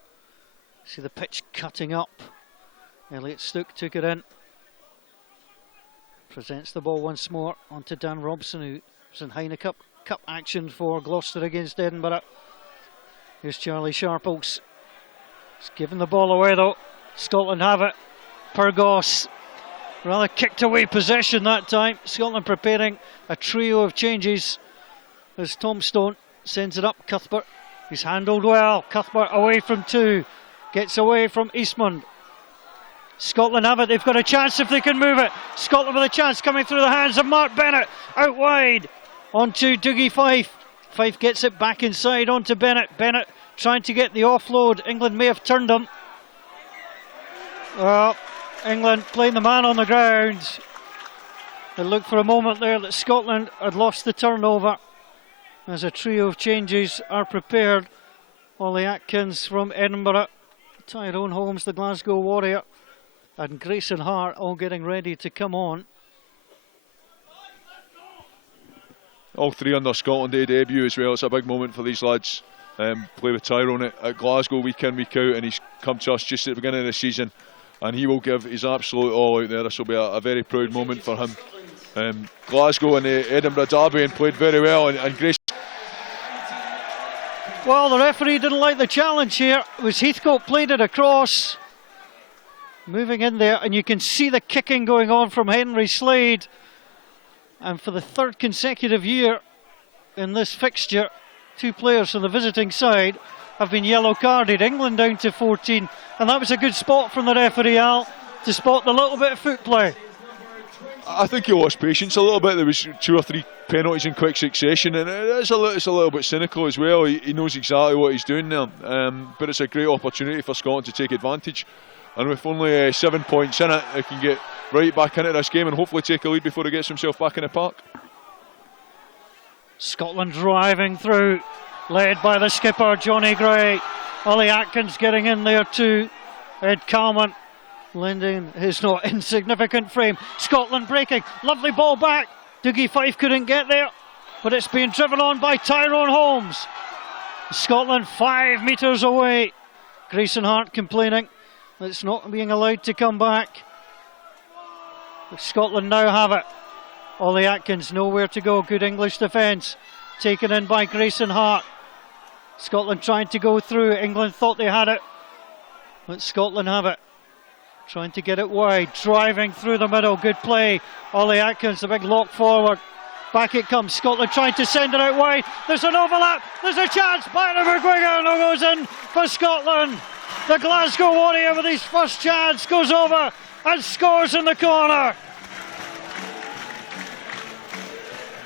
See the pitch cutting up. Elliot Stewart took it in. Presents the ball once more onto Dan Robson, who was in Heineken Cup action for Gloucester against Edinburgh. Here's Charlie Sharples. He's given the ball away though. Scotland have it. Pyrgos. Rather kicked away possession that time. Scotland preparing a trio of changes as Tombstone sends it up. Cuthbert, he's handled well. Cuthbert away from 2. Gets away from Eastman. Scotland have it. They've got a chance if they can move it. Scotland with a chance coming through the hands of Mark Bennett. Out wide onto Dougie Fife. Fife gets it back inside onto Bennett. Bennett trying to get the offload. England may have turned him. Well, England playing the man on the ground. It looked for a moment there that Scotland had lost the turnover. As a trio of changes are prepared. Ollie Atkins from Edinburgh, Tyrone Holmes, the Glasgow Warrior, and Grayson Hart all getting ready to come on. all three on their Scotland Day debut as well. It's a big moment for these lads. Play with Tyrone at Glasgow week in, week out, and he's come to us just at the beginning of the season, and he will give his absolute all out there. This will be a very proud moment for him. Glasgow and the Edinburgh Derby, and played very well, and Grace. Well, the referee didn't like the challenge here. It was Heathcote played it across, moving in there, and you can see the kicking going on from Henry Slade. And for the third consecutive year in this fixture, 2 players from the visiting side have been yellow carded. England down to 14, and that was a good spot from the referee, Al, to spot the little bit of foot play. I think he lost patience a little bit. There was 2 or 3 penalties in quick succession, and it's a little bit cynical as well. He knows exactly what he's doing there, but it's a great opportunity for Scotland to take advantage. And with only 7 points in it, he can get right back into this game and hopefully take a lead before he gets himself back in the park. Scotland driving through, led by the skipper Johnny Gray. Ollie Atkins getting in there too. Ed Kalman lending his not insignificant frame. Scotland breaking, lovely ball back. Dougie Fife couldn't get there, but it's being driven on by Tyrone Holmes. Scotland 5 metres away. Grayson Hart complaining that it's not being allowed to come back. But Scotland now have it. Ollie Atkins nowhere to go. Good English defence taken in by Grayson Hart. Scotland trying to go through. England thought they had it, but Scotland have it. Trying to get it wide, driving through the middle. Good play. Ollie Atkins, the big lock forward. Back it comes. Scotland trying to send it out wide. There's an overlap. There's a chance. Byron McGuigan goes in for Scotland. The Glasgow Warrior with his first chance goes over and scores in the corner.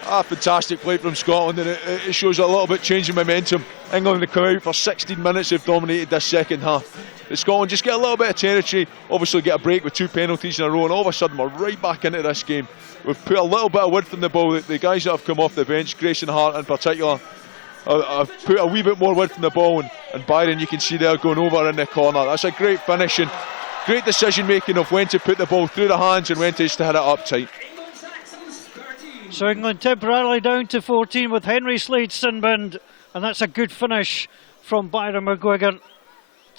Fantastic play from Scotland, and it shows a little bit changing momentum. England have come out for 16 minutes, they've dominated this second half. But Scotland just get a little bit of territory, obviously get a break with 2 penalties in a row, and all of a sudden we're right back into this game. We've put a little bit of width in the ball. The guys that have come off the bench, Grayson Hart in particular, have put a wee bit more width in the ball, and Byron, you can see there going over in the corner. That's a great finish and great decision making of when to put the ball through the hands and when to hit it up tight. So England temporarily down to 14 with Henry Slade Sinbind, and that's a good finish from Byron McGuigan.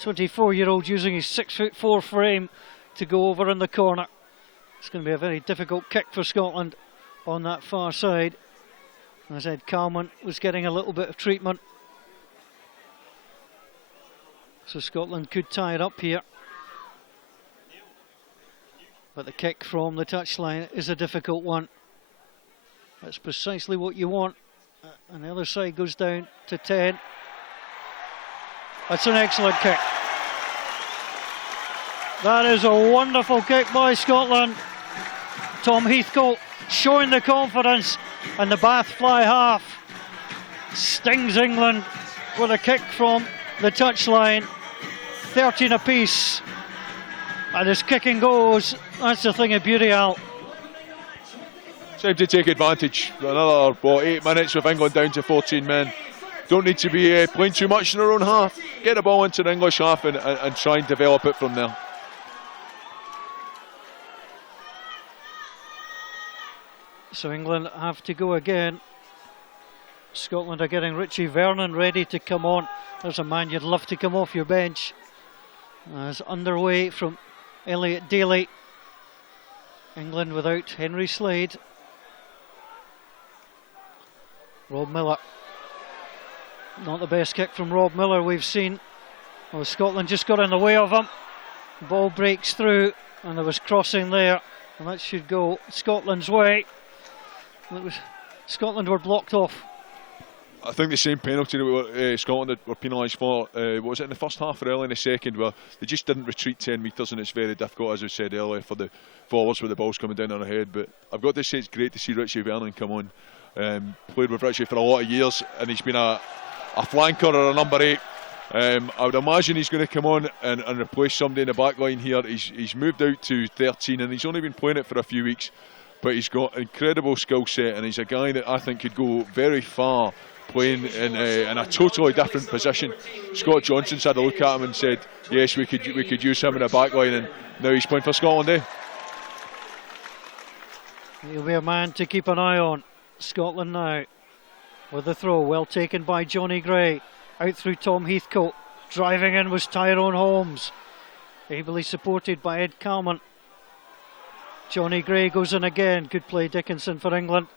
24-year-old using his 6'4" frame to go over in the corner. It's going to be a very difficult kick for Scotland on that far side. As Ed Kalman was getting a little bit of treatment, so Scotland could tie it up here. But the kick from the touchline is a difficult one. That's precisely what you want. And the other side goes down to 10. That's an excellent kick. That is a wonderful kick by Scotland. Tom Heathcote showing the confidence, and the Bath fly half stings England with a kick from the touchline. 13 apiece. And as kicking goes, that's the thing of beauty, Al. Time to take advantage. Another 8 minutes with England down to 14 men. Don't need to be playing too much in their own half. Get the ball into the English half and try and develop it from there. So England have to go again. Scotland are getting Richie Vernon ready to come on. There's a man you'd love to come off your bench. As underway from Elliot Daly. England without Henry Slade. Rob Miller. Not the best kick from Rob Miller we've seen. Well, Scotland just got in the way of him. Ball breaks through, and there was crossing there, and that should go Scotland's way. Scotland were blocked off. I think the same penalty that Scotland were penalised for, was it in the first half or early in the second, where they just didn't retreat 10 metres, and it's very difficult, as we said earlier, for the forwards with the balls coming down on their head. But I've got to say it's great to see Richie Vernon come on. Played with Richie for a lot of years, and he's been a flanker or a number 8. I would imagine he's going to come on and replace somebody in the back line here. He's moved out to 13, and he's only been playing it for a few weeks, but he's got incredible skill set, and he's a guy that I think could go very far playing in a totally different position. Scott Johnson's had a look at him and said, yes, we could use him in the back line, and now he's playing for Scotland. He'll be a man to keep an eye on. Scotland now with the throw, well taken by Johnny Gray. Out through Tom Heathcote. Driving in was Tyrone Holmes. Ably supported by Ed Calman. Johnny Gray goes in again. Good play, Dickinson, for England.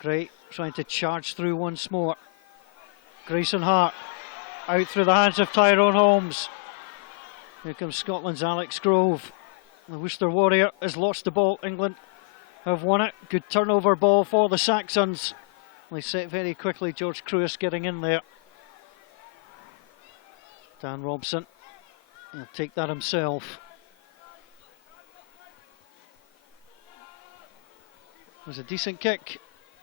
Gray trying to charge through once more. Grayson Hart out through the hands of Tyrone Holmes. Here comes Scotland's Alex Grove. The Worcester Warrior has lost the ball. England have won it. Good turnover ball for the Saxons. They set very quickly. George Cruis getting in there. Dan Robson will take that himself. It was a decent kick,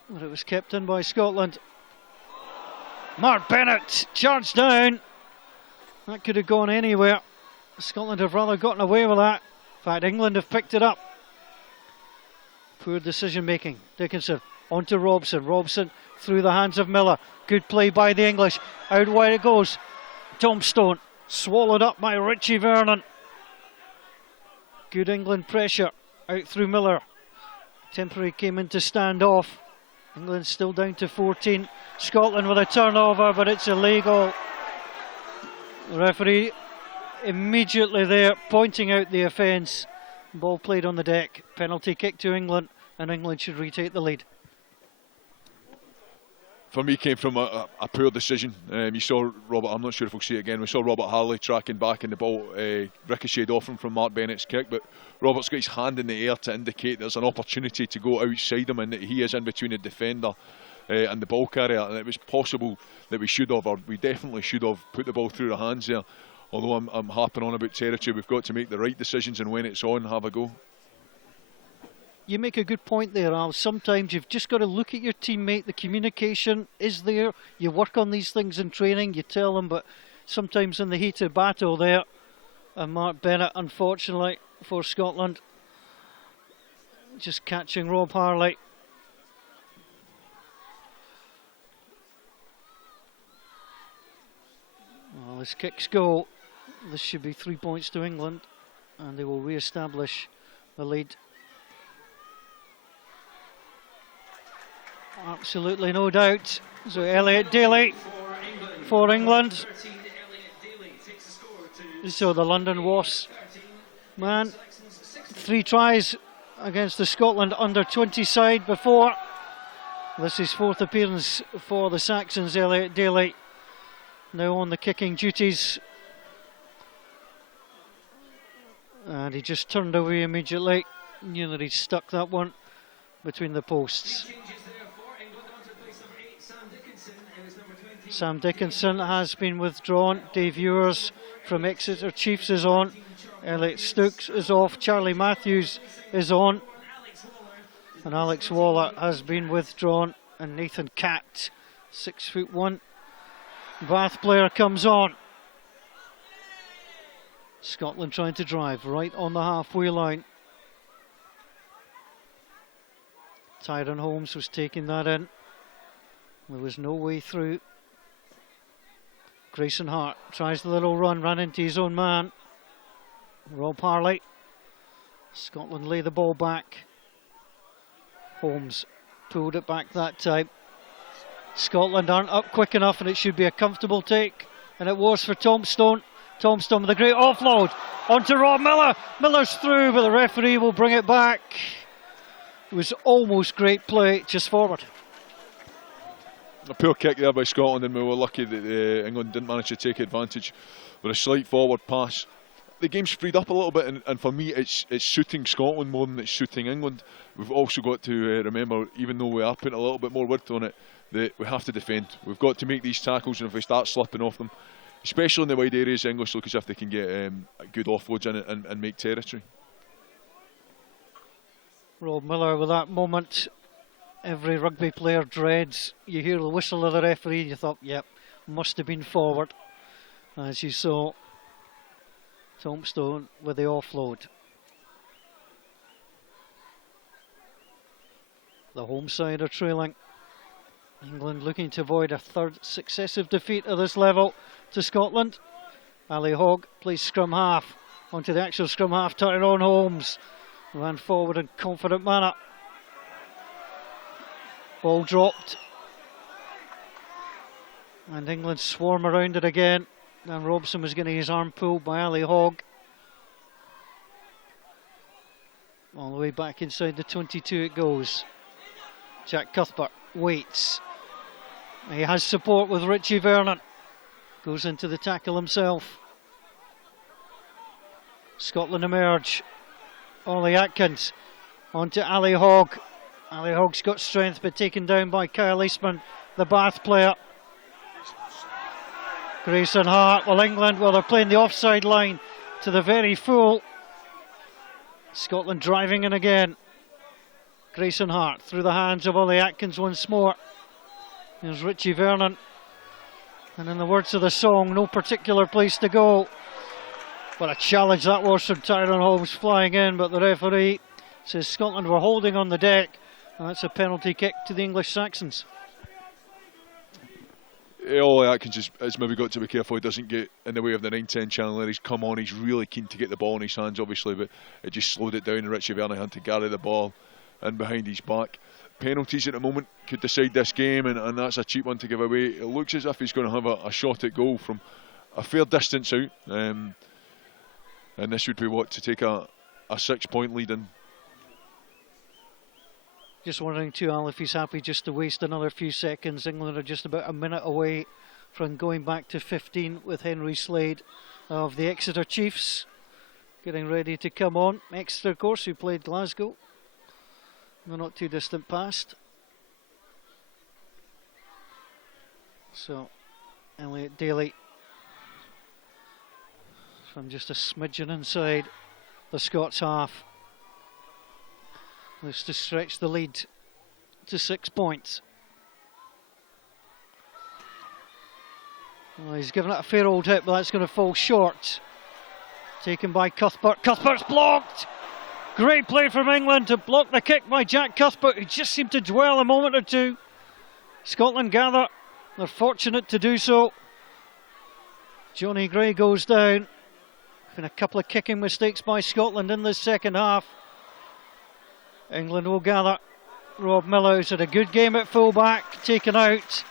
but it was kept in by Scotland. Mark Bennett charged down. That could have gone anywhere. Scotland have rather gotten away with that. In fact, England have picked it up. Poor decision making. Dickinson onto Robson. Robson through the hands of Miller. Good play by the English. Out wide it goes. Tombstone swallowed up by Richie Vernon. Good England pressure out through Miller. Temporary came in to stand off. England still down to 14. Scotland with a turnover, but it's illegal. The referee immediately there pointing out the offence. Ball played on the deck. Penalty kick to England, and England should retake the lead. For me, came from a poor decision. You saw Robert, I'm not sure if we'll see it again, we saw Robert Harley tracking back and the ball ricocheted off him from Mark Bennett's kick, but Robert's got his hand in the air to indicate there's an opportunity to go outside him and that he is in between the defender and the ball carrier, and it was possible that we should have, or we definitely should have, put the ball through the hands there. Although I'm harping on about territory, we've got to make the right decisions, and when it's on, have a go. You make a good point there, Al. Sometimes you've just got to look at your teammate. The communication is there. You work on these things in training, you tell them, but sometimes in the heat of battle there, and Mark Bennett, unfortunately for Scotland, just catching Rob Harley. Well, as kicks go, this should be 3 points to England, and they will re-establish the lead. Absolutely no doubt. So Elliot Daly for England. So the London Wasps man, 3 tries against the Scotland under-20 side before. This is 4th appearance for the Saxons. Elliot Daly now on the kicking duties. And he just turned away immediately. Knew that he'd stuck that one between the posts. Sam Dickinson has been withdrawn. Dave Ewers from Exeter Chiefs is on. Elliot Stokes is off. Charlie Matthews is on. And Alex Waller has been withdrawn. And Nathan Catt, 6'1", Bath player, comes on. Scotland trying to drive right on the halfway line. Tyrone Holmes was taking that in. There was no way through. Grayson Hart tries the little run, ran into his own man. Rob Harley. Scotland lay the ball back. Holmes pulled it back that time. Scotland aren't up quick enough, and it should be a comfortable take. And it was for Tombstone. Tombstone with a great offload onto Rob Miller. Miller's through, but the referee will bring it back. It was almost great play, just forward. A poor kick there by Scotland, and we were lucky that England didn't manage to take advantage with a slight forward pass. The game's freed up a little bit, and for me it's suiting Scotland more than it's suiting England. We've also got to remember, even though we are putting a little bit more width on it, that we have to defend. We've got to make these tackles, and if we start slipping off them, especially in the wide areas, English look as if they can get good offloads in it and make territory. Rob Miller with that moment. Every rugby player dreads. You hear the whistle of the referee and you thought, yep, must have been forward. As you saw, Tombstone with the offload. The home side are trailing. England looking to avoid a 3rd successive defeat at this level to Scotland. Ali Hogg plays scrum half. Onto the actual scrum half, Tyrone Holmes ran forward in confident manner. Ball dropped. And England swarm around it again. And Robson was getting his arm pulled by Ali Hogg. All the way back inside the 22 it goes. Jack Cuthbert waits. He has support with Richie Vernon. Goes into the tackle himself. Scotland emerge. Ollie Atkins onto Ali Hogg. Ali Hogg's got strength but taken down by Kyle Eastman, the Bath player. Grayson Hart, well England, well they're playing the offside line to the very full. Scotland driving in again. Grayson Hart through the hands of Ollie Atkins once more. There's Richie Vernon. And in the words of the song, no particular place to go. What a challenge that was from Tyrone Holmes flying in, but the referee says Scotland were holding on the deck. And that's a penalty kick to the English Saxons. Ollie Atkins has maybe got to be careful he doesn't get in the way of the 9-10 channel there. He's come on, he's really keen to get the ball in his hands obviously, but it just slowed it down and Richie Vernon had to carry the ball in behind his back. Penalties at the moment could decide this game, and that's a cheap one to give away. It looks as if he's going to have a shot at goal from a fair distance out, and this would be what, to take a 6-point lead in. Just wondering too, Al, if he's happy just to waste another few seconds. England are just about a minute away from going back to 15 with Henry Slade of the Exeter Chiefs getting ready to come on. Exeter, of course, who played Glasgow in the not too distant past. So, Elliot Daly from just a smidgen inside the Scots half. Looks to stretch the lead to 6 points. Well, he's given it a fair old hit, but that's going to fall short. Taken by Cuthbert. Cuthbert's blocked! Great play from England to block the kick by Jack Cuthbert, who just seemed to dwell a moment or two. Scotland gather. They're fortunate to do so. Johnny Gray goes down. Been a couple of kicking mistakes by Scotland in this second half. England will gather. Rob Miller, who's had a good game at full-back, taken out.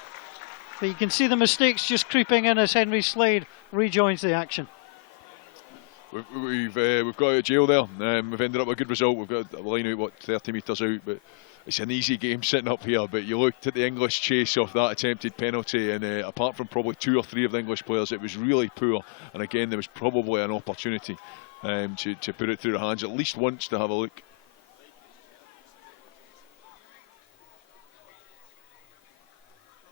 But you can see the mistakes just creeping in as Henry Slade rejoins the action. We've got out of jail there. We've ended up with a good result. We've got a line out, 30 metres out, but it's an easy game sitting up here. But you looked at the English chase off that attempted penalty, and apart from probably 2 or 3 of the English players, it was really poor. And again, there was probably an opportunity to put it through the hands at least once to have a look.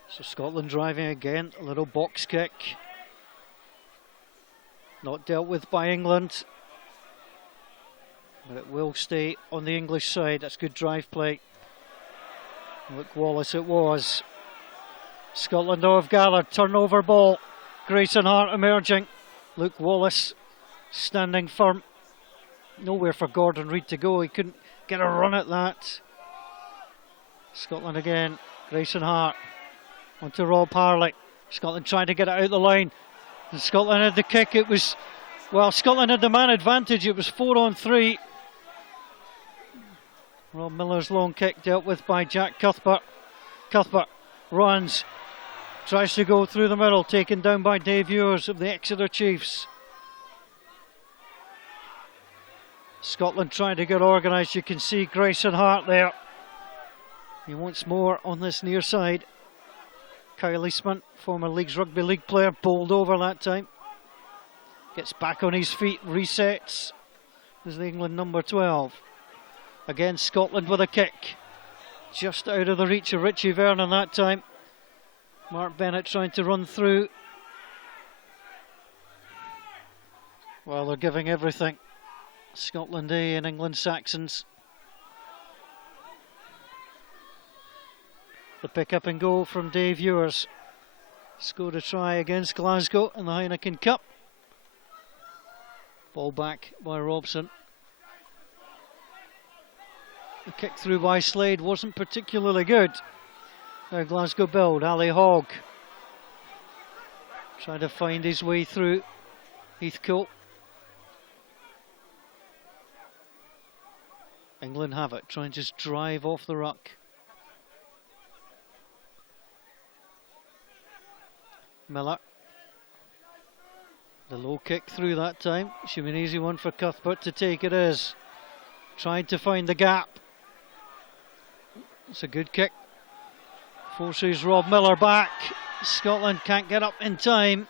So Scotland driving again, a little box kick. Not dealt with by England. But it will stay on the English side. That's good drive play. Luke Wallace it was. Scotland though have gathered, turnover ball. Grayson Hart emerging. Luke Wallace standing firm. Nowhere for Gordon Reid to go. He couldn't get a run at that. Scotland again. Grayson Hart. Onto Rob Harley. Scotland trying to get it out the line. And Scotland had the kick. It was, well, Scotland had the man advantage. It was 4-on-3. Rob Miller's long kick dealt with by Jack Cuthbert. Cuthbert runs. Tries to go through the middle. Taken down by Dave Ewers of the Exeter Chiefs. Scotland trying to get organised. You can see Grayson Hart there. He wants more on this near side. Kyle Eastman, former Leagues Rugby League player, bowled over that time. Gets back on his feet, resets. This is the England number 12. Again, Scotland with a kick. Just out of the reach of Richie Vernon that time. Mark Bennett trying to run through. Well, they're giving everything. Scotland A and England Saxons. The pick up and go from Dave Ewers. Scored a try against Glasgow in the Heineken Cup. Ball back by Robson. The kick through by Slade wasn't particularly good. Now Glasgow build. Ali Hogg trying to find his way through Heathcote. England have it, trying to just drive off the ruck. Miller. The low kick through that time. Should be an easy one for Cuthbert to take. It is. Tried to find the gap. It's a good kick. Forces Rob Miller back. Scotland can't get up in time.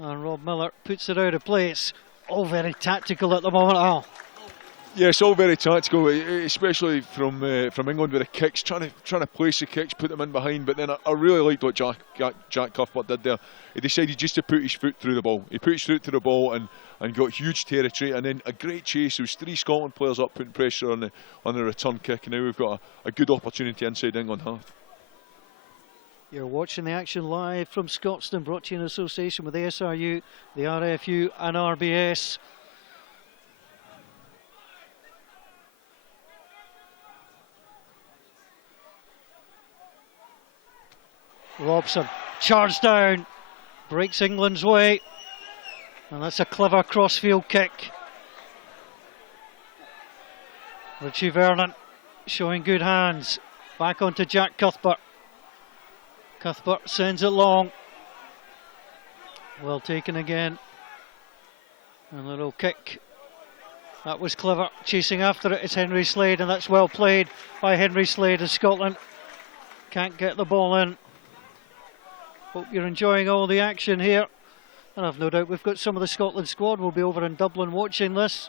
And Rob Miller puts it out of place. All very tactical at the moment, Al. Yeah, it's all very tactical, especially from England with the kicks, trying to place the kicks, put them in behind. But then I really liked what Jack Cuthbert did there. He decided just to put his foot through the ball. He put his foot through the ball and got huge territory, and then a great chase. There was 3 Scotland players up putting pressure on the return kick, and now we've got a good opportunity inside England half. You're watching the action live from Scotstoun, brought to you in association with the SRU, the RFU and RBS. Robson charged down, breaks England's way, and that's a clever crossfield kick. Richie Vernon showing good hands, back onto Jack Cuthbert. Cuthbert sends it long, well taken again, and a little kick. That was clever, chasing after it is Henry Slade, and that's well played by Henry Slade as Scotland can't get the ball in. Hope you're enjoying all the action here, and I've no doubt we've got some of the Scotland squad will be over in Dublin watching this,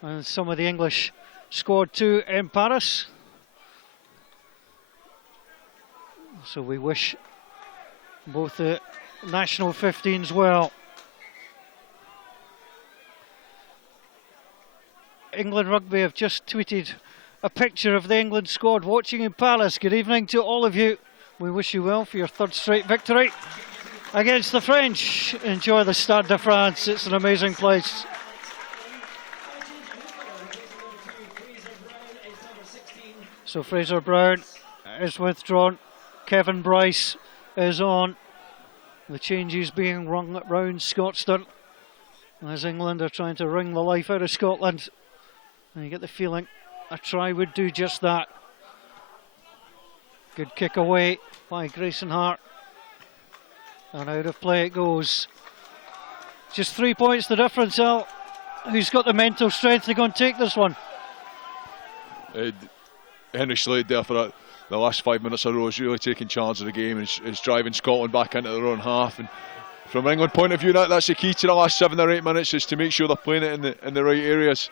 and some of the English squad too in Paris. So we wish both the national 15s well. England Rugby have just tweeted a picture of the England squad watching in Paris. Good evening to all of you. We wish you well for your 3rd straight victory against the French. Enjoy the Stade de France, it's an amazing place. So Fraser Brown is withdrawn, Kevin Bryce is on. The changes being rung round Scotstoun as England are trying to wring the life out of Scotland. And you get the feeling a try would do just that. Good kick away by Grayson Hart. And out of play it goes. Just 3 points the difference, Al. Who's got the mental strength to go and take this one? Henry Slade there for the last 5 minutes of the row is really taking charge of the game and is driving Scotland back into their own half. And from an England point of view, that's the key to the last 7 or 8 minutes, is to make sure they're playing it in the right areas.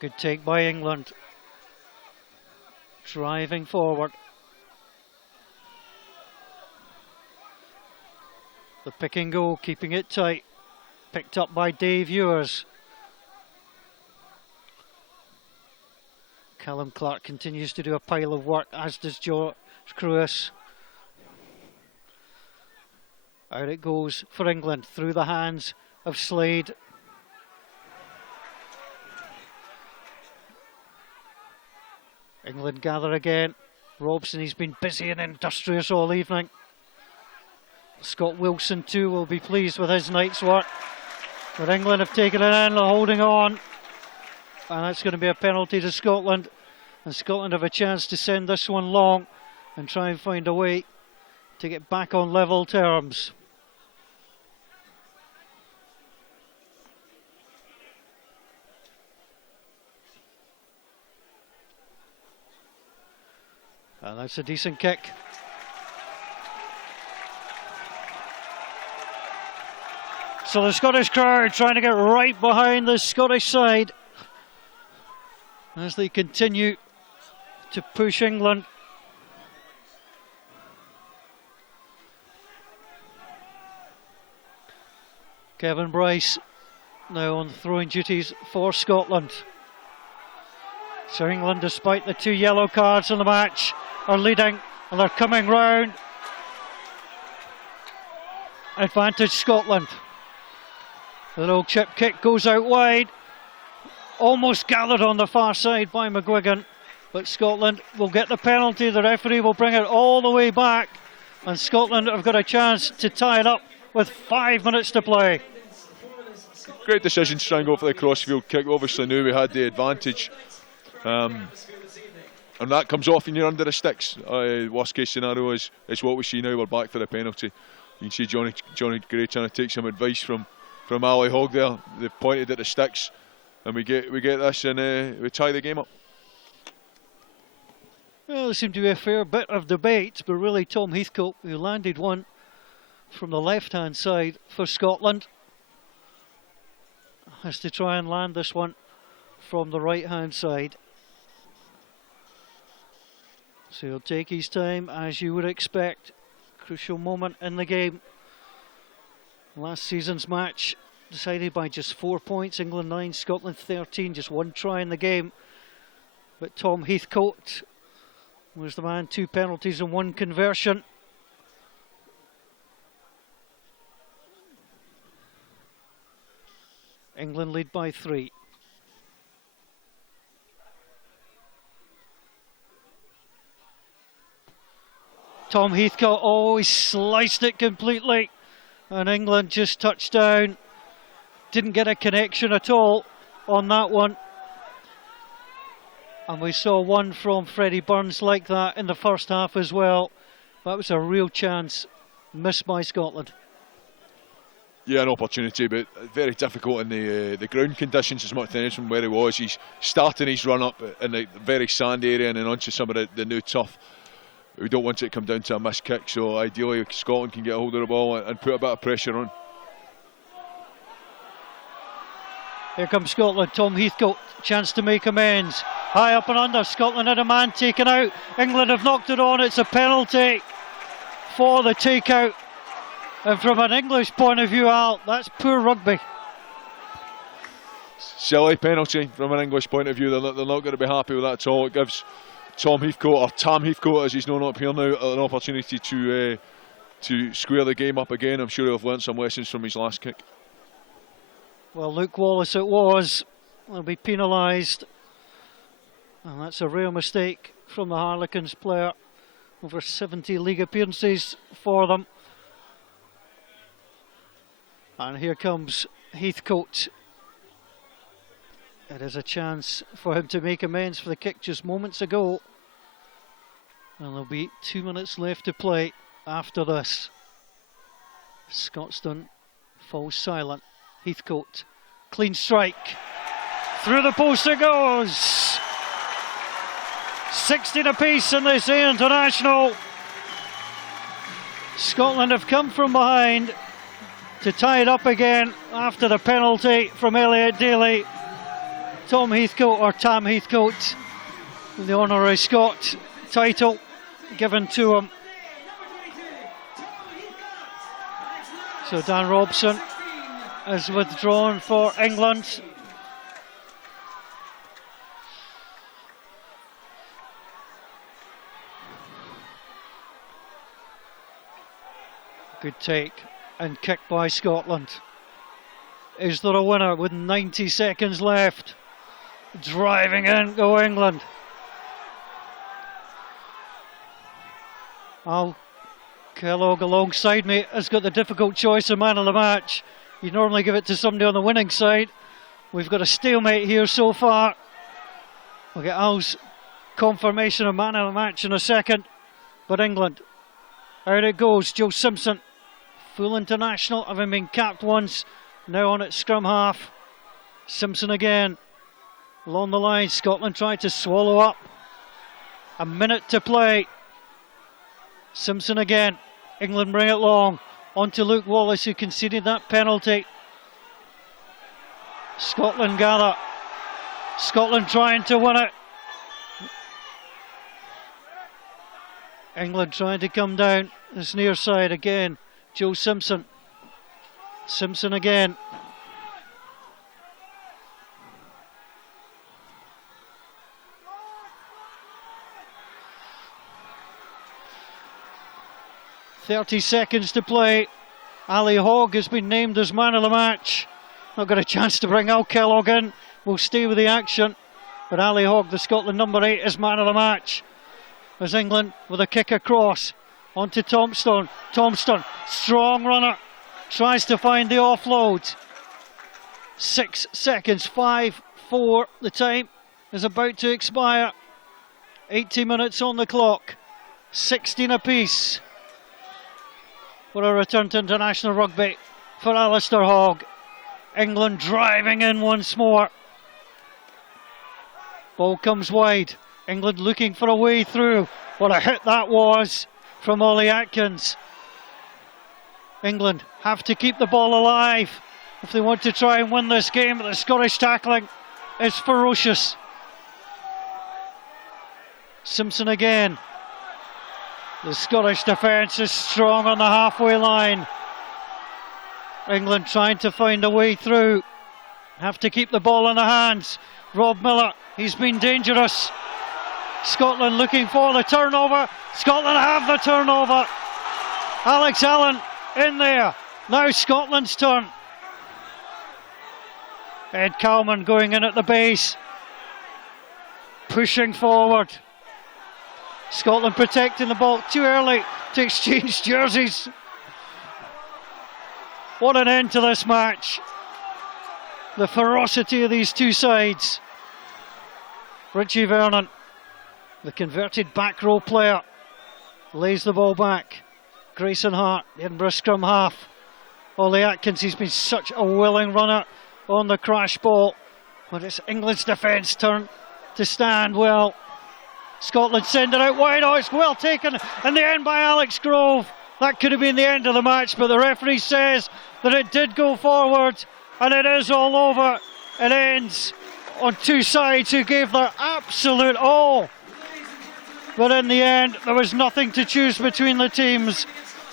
Good take by England. Driving forward. The pick and go, keeping it tight. Picked up by Dave Ewers. Callum Clark continues to do a pile of work, as does George Cruis. Out it goes for England, through the hands of Slade. England gather again. Robson, he's been busy and industrious all evening. Scott Wilson too will be pleased with his night's work. But England have taken it in and holding on. And that's going to be a penalty to Scotland. And Scotland have a chance to send this one long and try and find a way to get back on level terms. And that's a decent kick. So the Scottish crowd trying to get right behind the Scottish side as they continue to push England. Kevin Bryce now on throwing duties for Scotland. So England, despite the 2 yellow cards in the match, are leading and they're coming round. Advantage Scotland. The little chip kick goes out wide. Almost gathered on the far side by McGuigan. But Scotland will get the penalty. The referee will bring it all the way back And Scotland have got a chance to tie it up with 5 minutes to play. Great decision to try and go for the crossfield kick. Obviously knew we had the advantage. And that comes off and you're under the sticks. Worst case scenario is what we see now. We're back for the penalty. You can see Johnny Gray trying to take some advice from Ali Hogg there. They've pointed at the sticks, and we get this, and we tie the game up. Well, there seemed to be a fair bit of debate, but really Tom Heathcote, who landed one from the left-hand side for Scotland, has to try and land this one from the right-hand side. So he'll take his time, as you would expect. Crucial moment in the game. Last season's match decided by just 4 points. England 9, Scotland 13. Just one try in the game. But Tom Heathcote was the man. 2 penalties and 1 conversion. England lead by 3. Tom Heathcote always sliced it completely, and England just touched down. Didn't get a connection at all on that one. And we saw one from Freddie Burns like that in the first half as well. That was a real chance missed by Scotland. Yeah, an opportunity, but very difficult in the ground conditions as much as from where he was. He's starting his run up in the very sandy area and then onto some of the new turf. We don't want it to come down to a missed kick, so ideally Scotland can get a hold of the ball and put a bit of pressure on. Here comes Scotland. Tom Heathcote, chance to make amends. High up and under. Scotland had a man taken out. England have knocked it on. It's a penalty for the takeout. And from an English point of view, Al, that's poor rugby. Silly penalty from an English point of view. They're not going to be happy with that at all. It gives Tom Heathcote, or Tam Heathcote as he's known up here now, an opportunity to square the game up again. I'm sure he'll have learnt some lessons from his last kick. Well, Luke Wallace it was. Will be penalised. And that's a real mistake from the Harlequins player. Over 70 league appearances for them. And here comes Heathcote. It is a chance for him to make amends for the kick just moments ago. And there'll be 2 minutes left to play after this. Scotstoun falls silent. Heathcote, clean strike. Through the post it goes. 16 apiece in this international. Scotland have come from behind to tie it up again after the penalty from Elliot Daly. Tom Heathcote, or Tam Heathcote, the honorary Scot title given to him. So Dan Robson has withdrawn for England. Good take and kick by Scotland. Is there a winner with 90 seconds left? Driving in, go England. Al Kellogg alongside me has got the difficult choice of man of the match. You normally give it to somebody on the winning side. We've got a stalemate here so far. We'll get Al's confirmation of man of the match in a second. But England, out it goes. Joe Simpson, full international, having been capped once, now on at scrum half. Simpson again, along the line. Scotland tried to swallow up. A minute to play. Simpson again. England bring it long. On to Luke Wallace, who conceded that penalty. Scotland gather. Scotland trying to win it. England trying to come down this near side again. Joe Simpson. Simpson again. .30 seconds to play. Ali Hogg has been named as man of the match. Not got a chance to bring Al Kellogg in. We'll stay with the action. But Ali Hogg, the Scotland number 8, is man of the match. As England with a kick across. On to Tombstone. Tombstone, strong runner, tries to find the offload. 6 seconds, 5-4. The time is about to expire. 80 minutes on the clock. 16 apiece. For a return to international rugby for Alistair Hogg. England driving in once more. Ball comes wide. England looking for a way through. What a hit that was from Ollie Atkins. England have to keep the ball alive if they want to try and win this game. The Scottish tackling is ferocious. Simpson again. The Scottish defence is strong on the halfway line. England trying to find a way through. Have to keep the ball in the hands. Rob Miller, he's been dangerous. Scotland looking for the turnover. Scotland have the turnover. Alex Allen in there. Now Scotland's turn. Ed Kalman going in at the base. Pushing forward. Scotland protecting the ball too early to exchange jerseys. What an end to this match. The ferocity of these two sides. Richie Vernon, the converted back row player, lays the ball back. Grayson Hart, the Edinburgh scrum half. Ollie Atkins, he's been such a willing runner on the crash ball. But it's England's defence turn to stand well. Scotland send it out wide. Oh, it's well taken in the end by Alex Grove. That could have been the end of the match, but the referee says that it did go forward, and it is all over. It ends on two sides who gave their absolute all. But in the end, there was nothing to choose between the teams.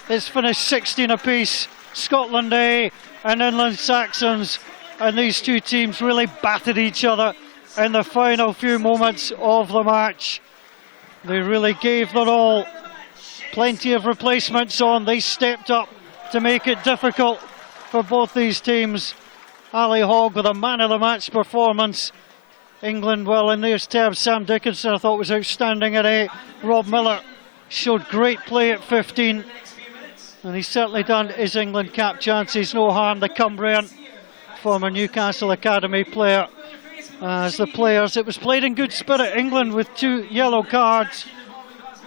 It's finished 16 apiece. Scotland A and Inland Saxons. And these two teams really battered each other in the final few moments of the match. They really gave their all. Plenty of replacements on. They stepped up to make it difficult for both these teams. Ali Hogg with a man of the match performance. England, well, in theirs terms, Sam Dickinson I thought was outstanding at 8. Rob Miller showed great play at 15. And he's certainly done his England cap chances no harm. The Cumbrian, former Newcastle Academy player. As the players, it was played in good spirit. England with 2 yellow cards.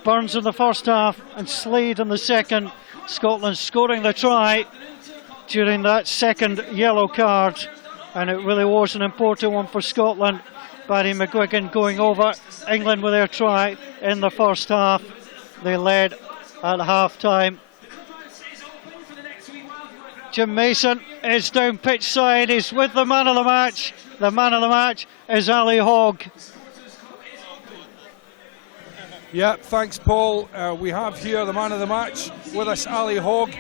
Burns in the first half and Slade in the second. Scotland scoring the try during that second yellow card. And it really was an important one for Scotland. Barry McGuigan going over. England with their try in the first half. They led at half time. Jim Mason is down pitch side. He's with the man of the match. The man of the match is Ali Hogg. Yeah, thanks, Paul. We have here the man of the match with us, Ali Hogg.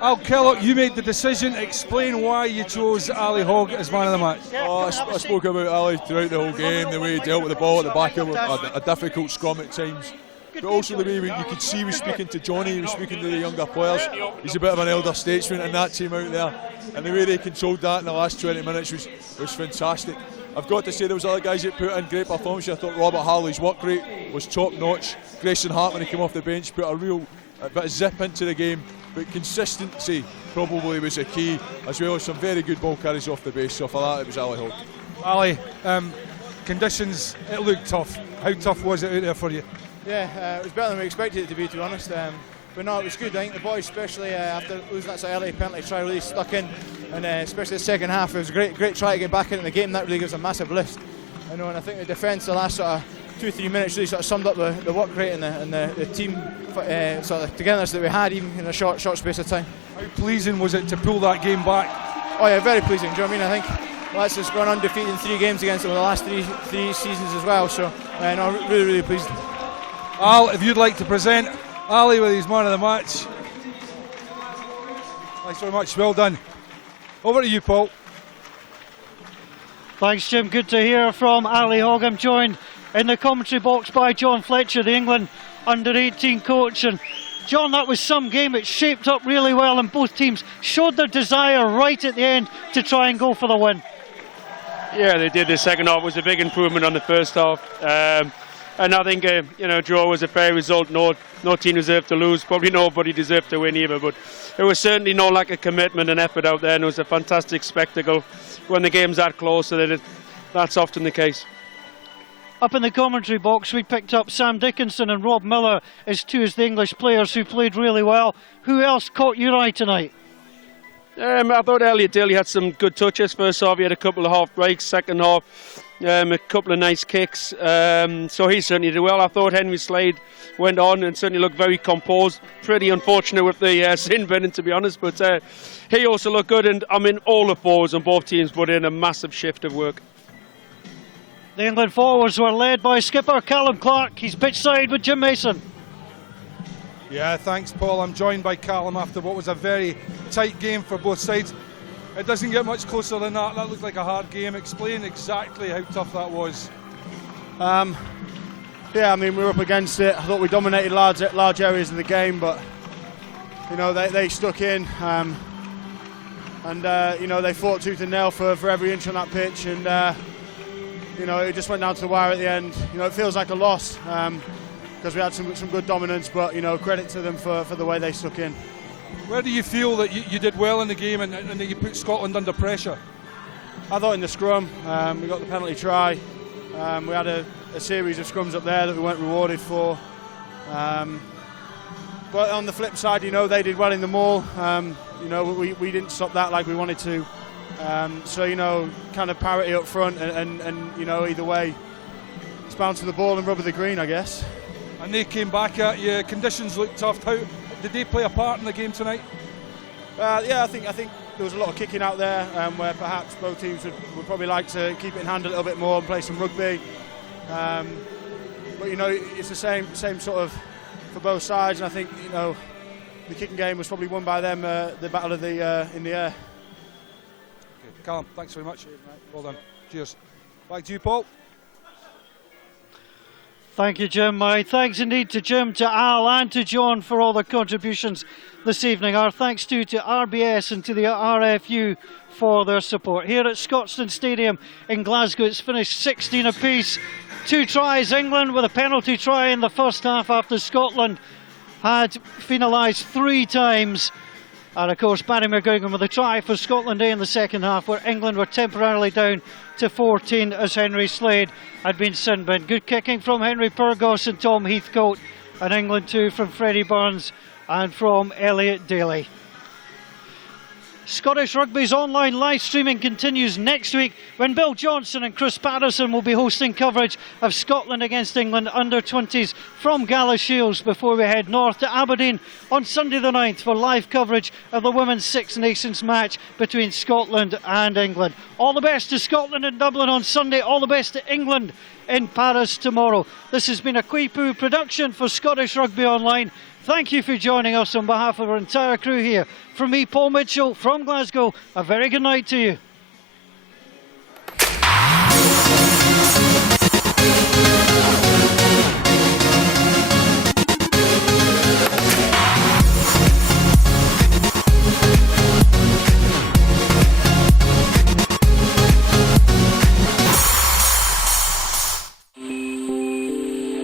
Al Kellogg, you made the decision. Explain why you chose Ali Hogg as man of the match. I spoke about Ali throughout the whole game, the way he dealt with the ball at the back of a difficult scrum at times. But also the way you could see he was speaking to Johnny, he was speaking to the younger players. He's a bit of an elder statesman in that team out there. And the way they controlled that in the last 20 minutes was fantastic. I've got to say there was other guys that put in great performances. I thought Robert Harley's work rate was top notch. Grayson Hart, when he came off the bench, put a bit of zip into the game. But consistency probably was a key, as well as some very good ball carries off the base. So for that, it was Ali Hogg. Ali, conditions, it looked tough. How tough was it out there for you? Yeah, it was better than we expected it to be honest. But no, it was good. I think the boys, especially after losing that early penalty try, really stuck in, and especially the second half, it was a great try to get back into the game. That really gives a massive lift. And I think the defence, the last sort of 2-3 minutes, really sort of summed up the work rate and the team sort of togetherness that we had, even in a short space of time. How pleasing was it to pull that game back? Oh yeah, very pleasing. Do you know what I mean? I think that's just gone undefeated in 3 games against them in the last three seasons as well. So no, really pleased. Al, if you'd like to present Ali with his man of the match. Thanks very much, well done. Over to you, Paul. Thanks, Jim. Good to hear from Ali Hogg. I'm joined in the commentary box by John Fletcher, the England under-18 coach. And John, that was some game. It shaped up really well, and both teams showed their desire right at the end to try and go for the win. Yeah, they did. The second half was a big improvement on the first half. And I think draw was a fair result. No team deserved to lose. Probably nobody deserved to win either. But there was certainly no lack of commitment and effort out there, and it was a fantastic spectacle when the game's that close. So that's often the case. Up in the commentary box, we picked up Sam Dickinson and Rob Miller as two of the English players who played really well. Who else caught your eye tonight? I thought Elliot Daly had some good touches. First half, he had a couple of half breaks. Second half, a couple of nice kicks. So he certainly did well. I thought Henry Slade went on and certainly looked very composed. Pretty unfortunate with the sin binning, to be honest. But he also looked good. And I mean, all the forwards on both teams put in a massive shift of work. The England forwards were led by skipper Callum Clark. He's pitch side with Jim Mason. Yeah, thanks, Paul. I'm joined by Callum after what was a very tight game for both sides. It doesn't get much closer than that. That looked like a hard game. Explain exactly how tough that was. Yeah, I mean, we were up against it. I thought we dominated large areas of the game, but they stuck in, and they fought tooth and nail for every inch on that pitch, and it just went down to the wire at the end. It feels like a loss because we had some good dominance, but credit to them for the way they stuck in. Where do you feel that you did well in the game and that you put Scotland under pressure? I thought in the scrum, we got the penalty try. We had a series of scrums up there that we weren't rewarded for. But on the flip side, they did well in the maul. We didn't stop that like we wanted to. So kind of parity up front, and either way, it's bound to the ball and rubber the green, I guess. And they came back at you. Conditions looked tough. How did they play a part in the game tonight? Yeah, I think there was a lot of kicking out there, where perhaps both teams would probably like to keep it in hand a little bit more and play some rugby. But it's the same sort of for both sides, and I think the kicking game was probably won by them. The battle of the in the air. Okay, Callum, thanks very much. Well done. Cheers. Back to you, Paul. Thank you, Jim. My thanks indeed to Jim, to Al and to John for all their contributions this evening. Our thanks too to RBS and to the RFU for their support. Here at Scotstoun Stadium in Glasgow, it's finished 16 apiece. 2 tries England with a penalty try in the first half after Scotland had finalised 3 times. And of course, Barry McGuigan with a try for Scotland in the second half, where England were temporarily down to 14 as Henry Slade had been sin binned. Good kicking from Henry Pyrgos and Tom Heathcote, and England too from Freddie Burns and from Elliot Daly. Scottish Rugby's online live streaming continues next week when Bill Johnson and Chris Patterson will be hosting coverage of Scotland against England under-20s from Gala Shields before we head north to Aberdeen on Sunday the 9th for live coverage of the Women's Six Nations match between Scotland and England. All the best to Scotland in Dublin on Sunday, all the best to England in Paris tomorrow. This has been a Quipu production for Scottish Rugby Online. Thank you for joining us on behalf of our entire crew here. From me, Paul Mitchell, from Glasgow, a very good night to you.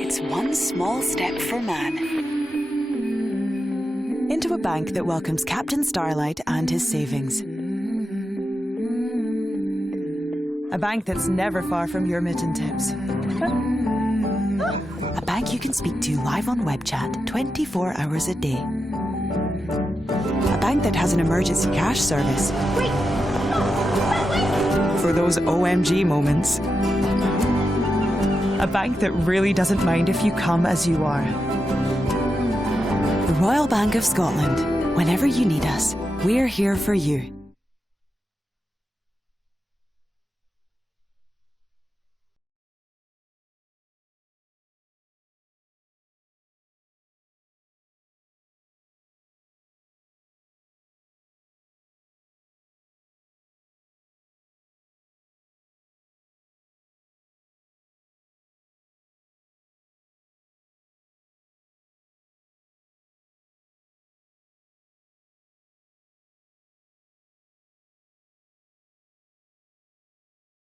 It's one small step for man. Into a bank that welcomes Captain Starlight and his savings. A bank that's never far from your mitten tips. A bank you can speak to live on web chat 24 hours a day. A bank that has an emergency cash service. For those OMG moments. A bank that really doesn't mind if you come as you are. The Royal Bank of Scotland. Whenever you need us, we're here for you.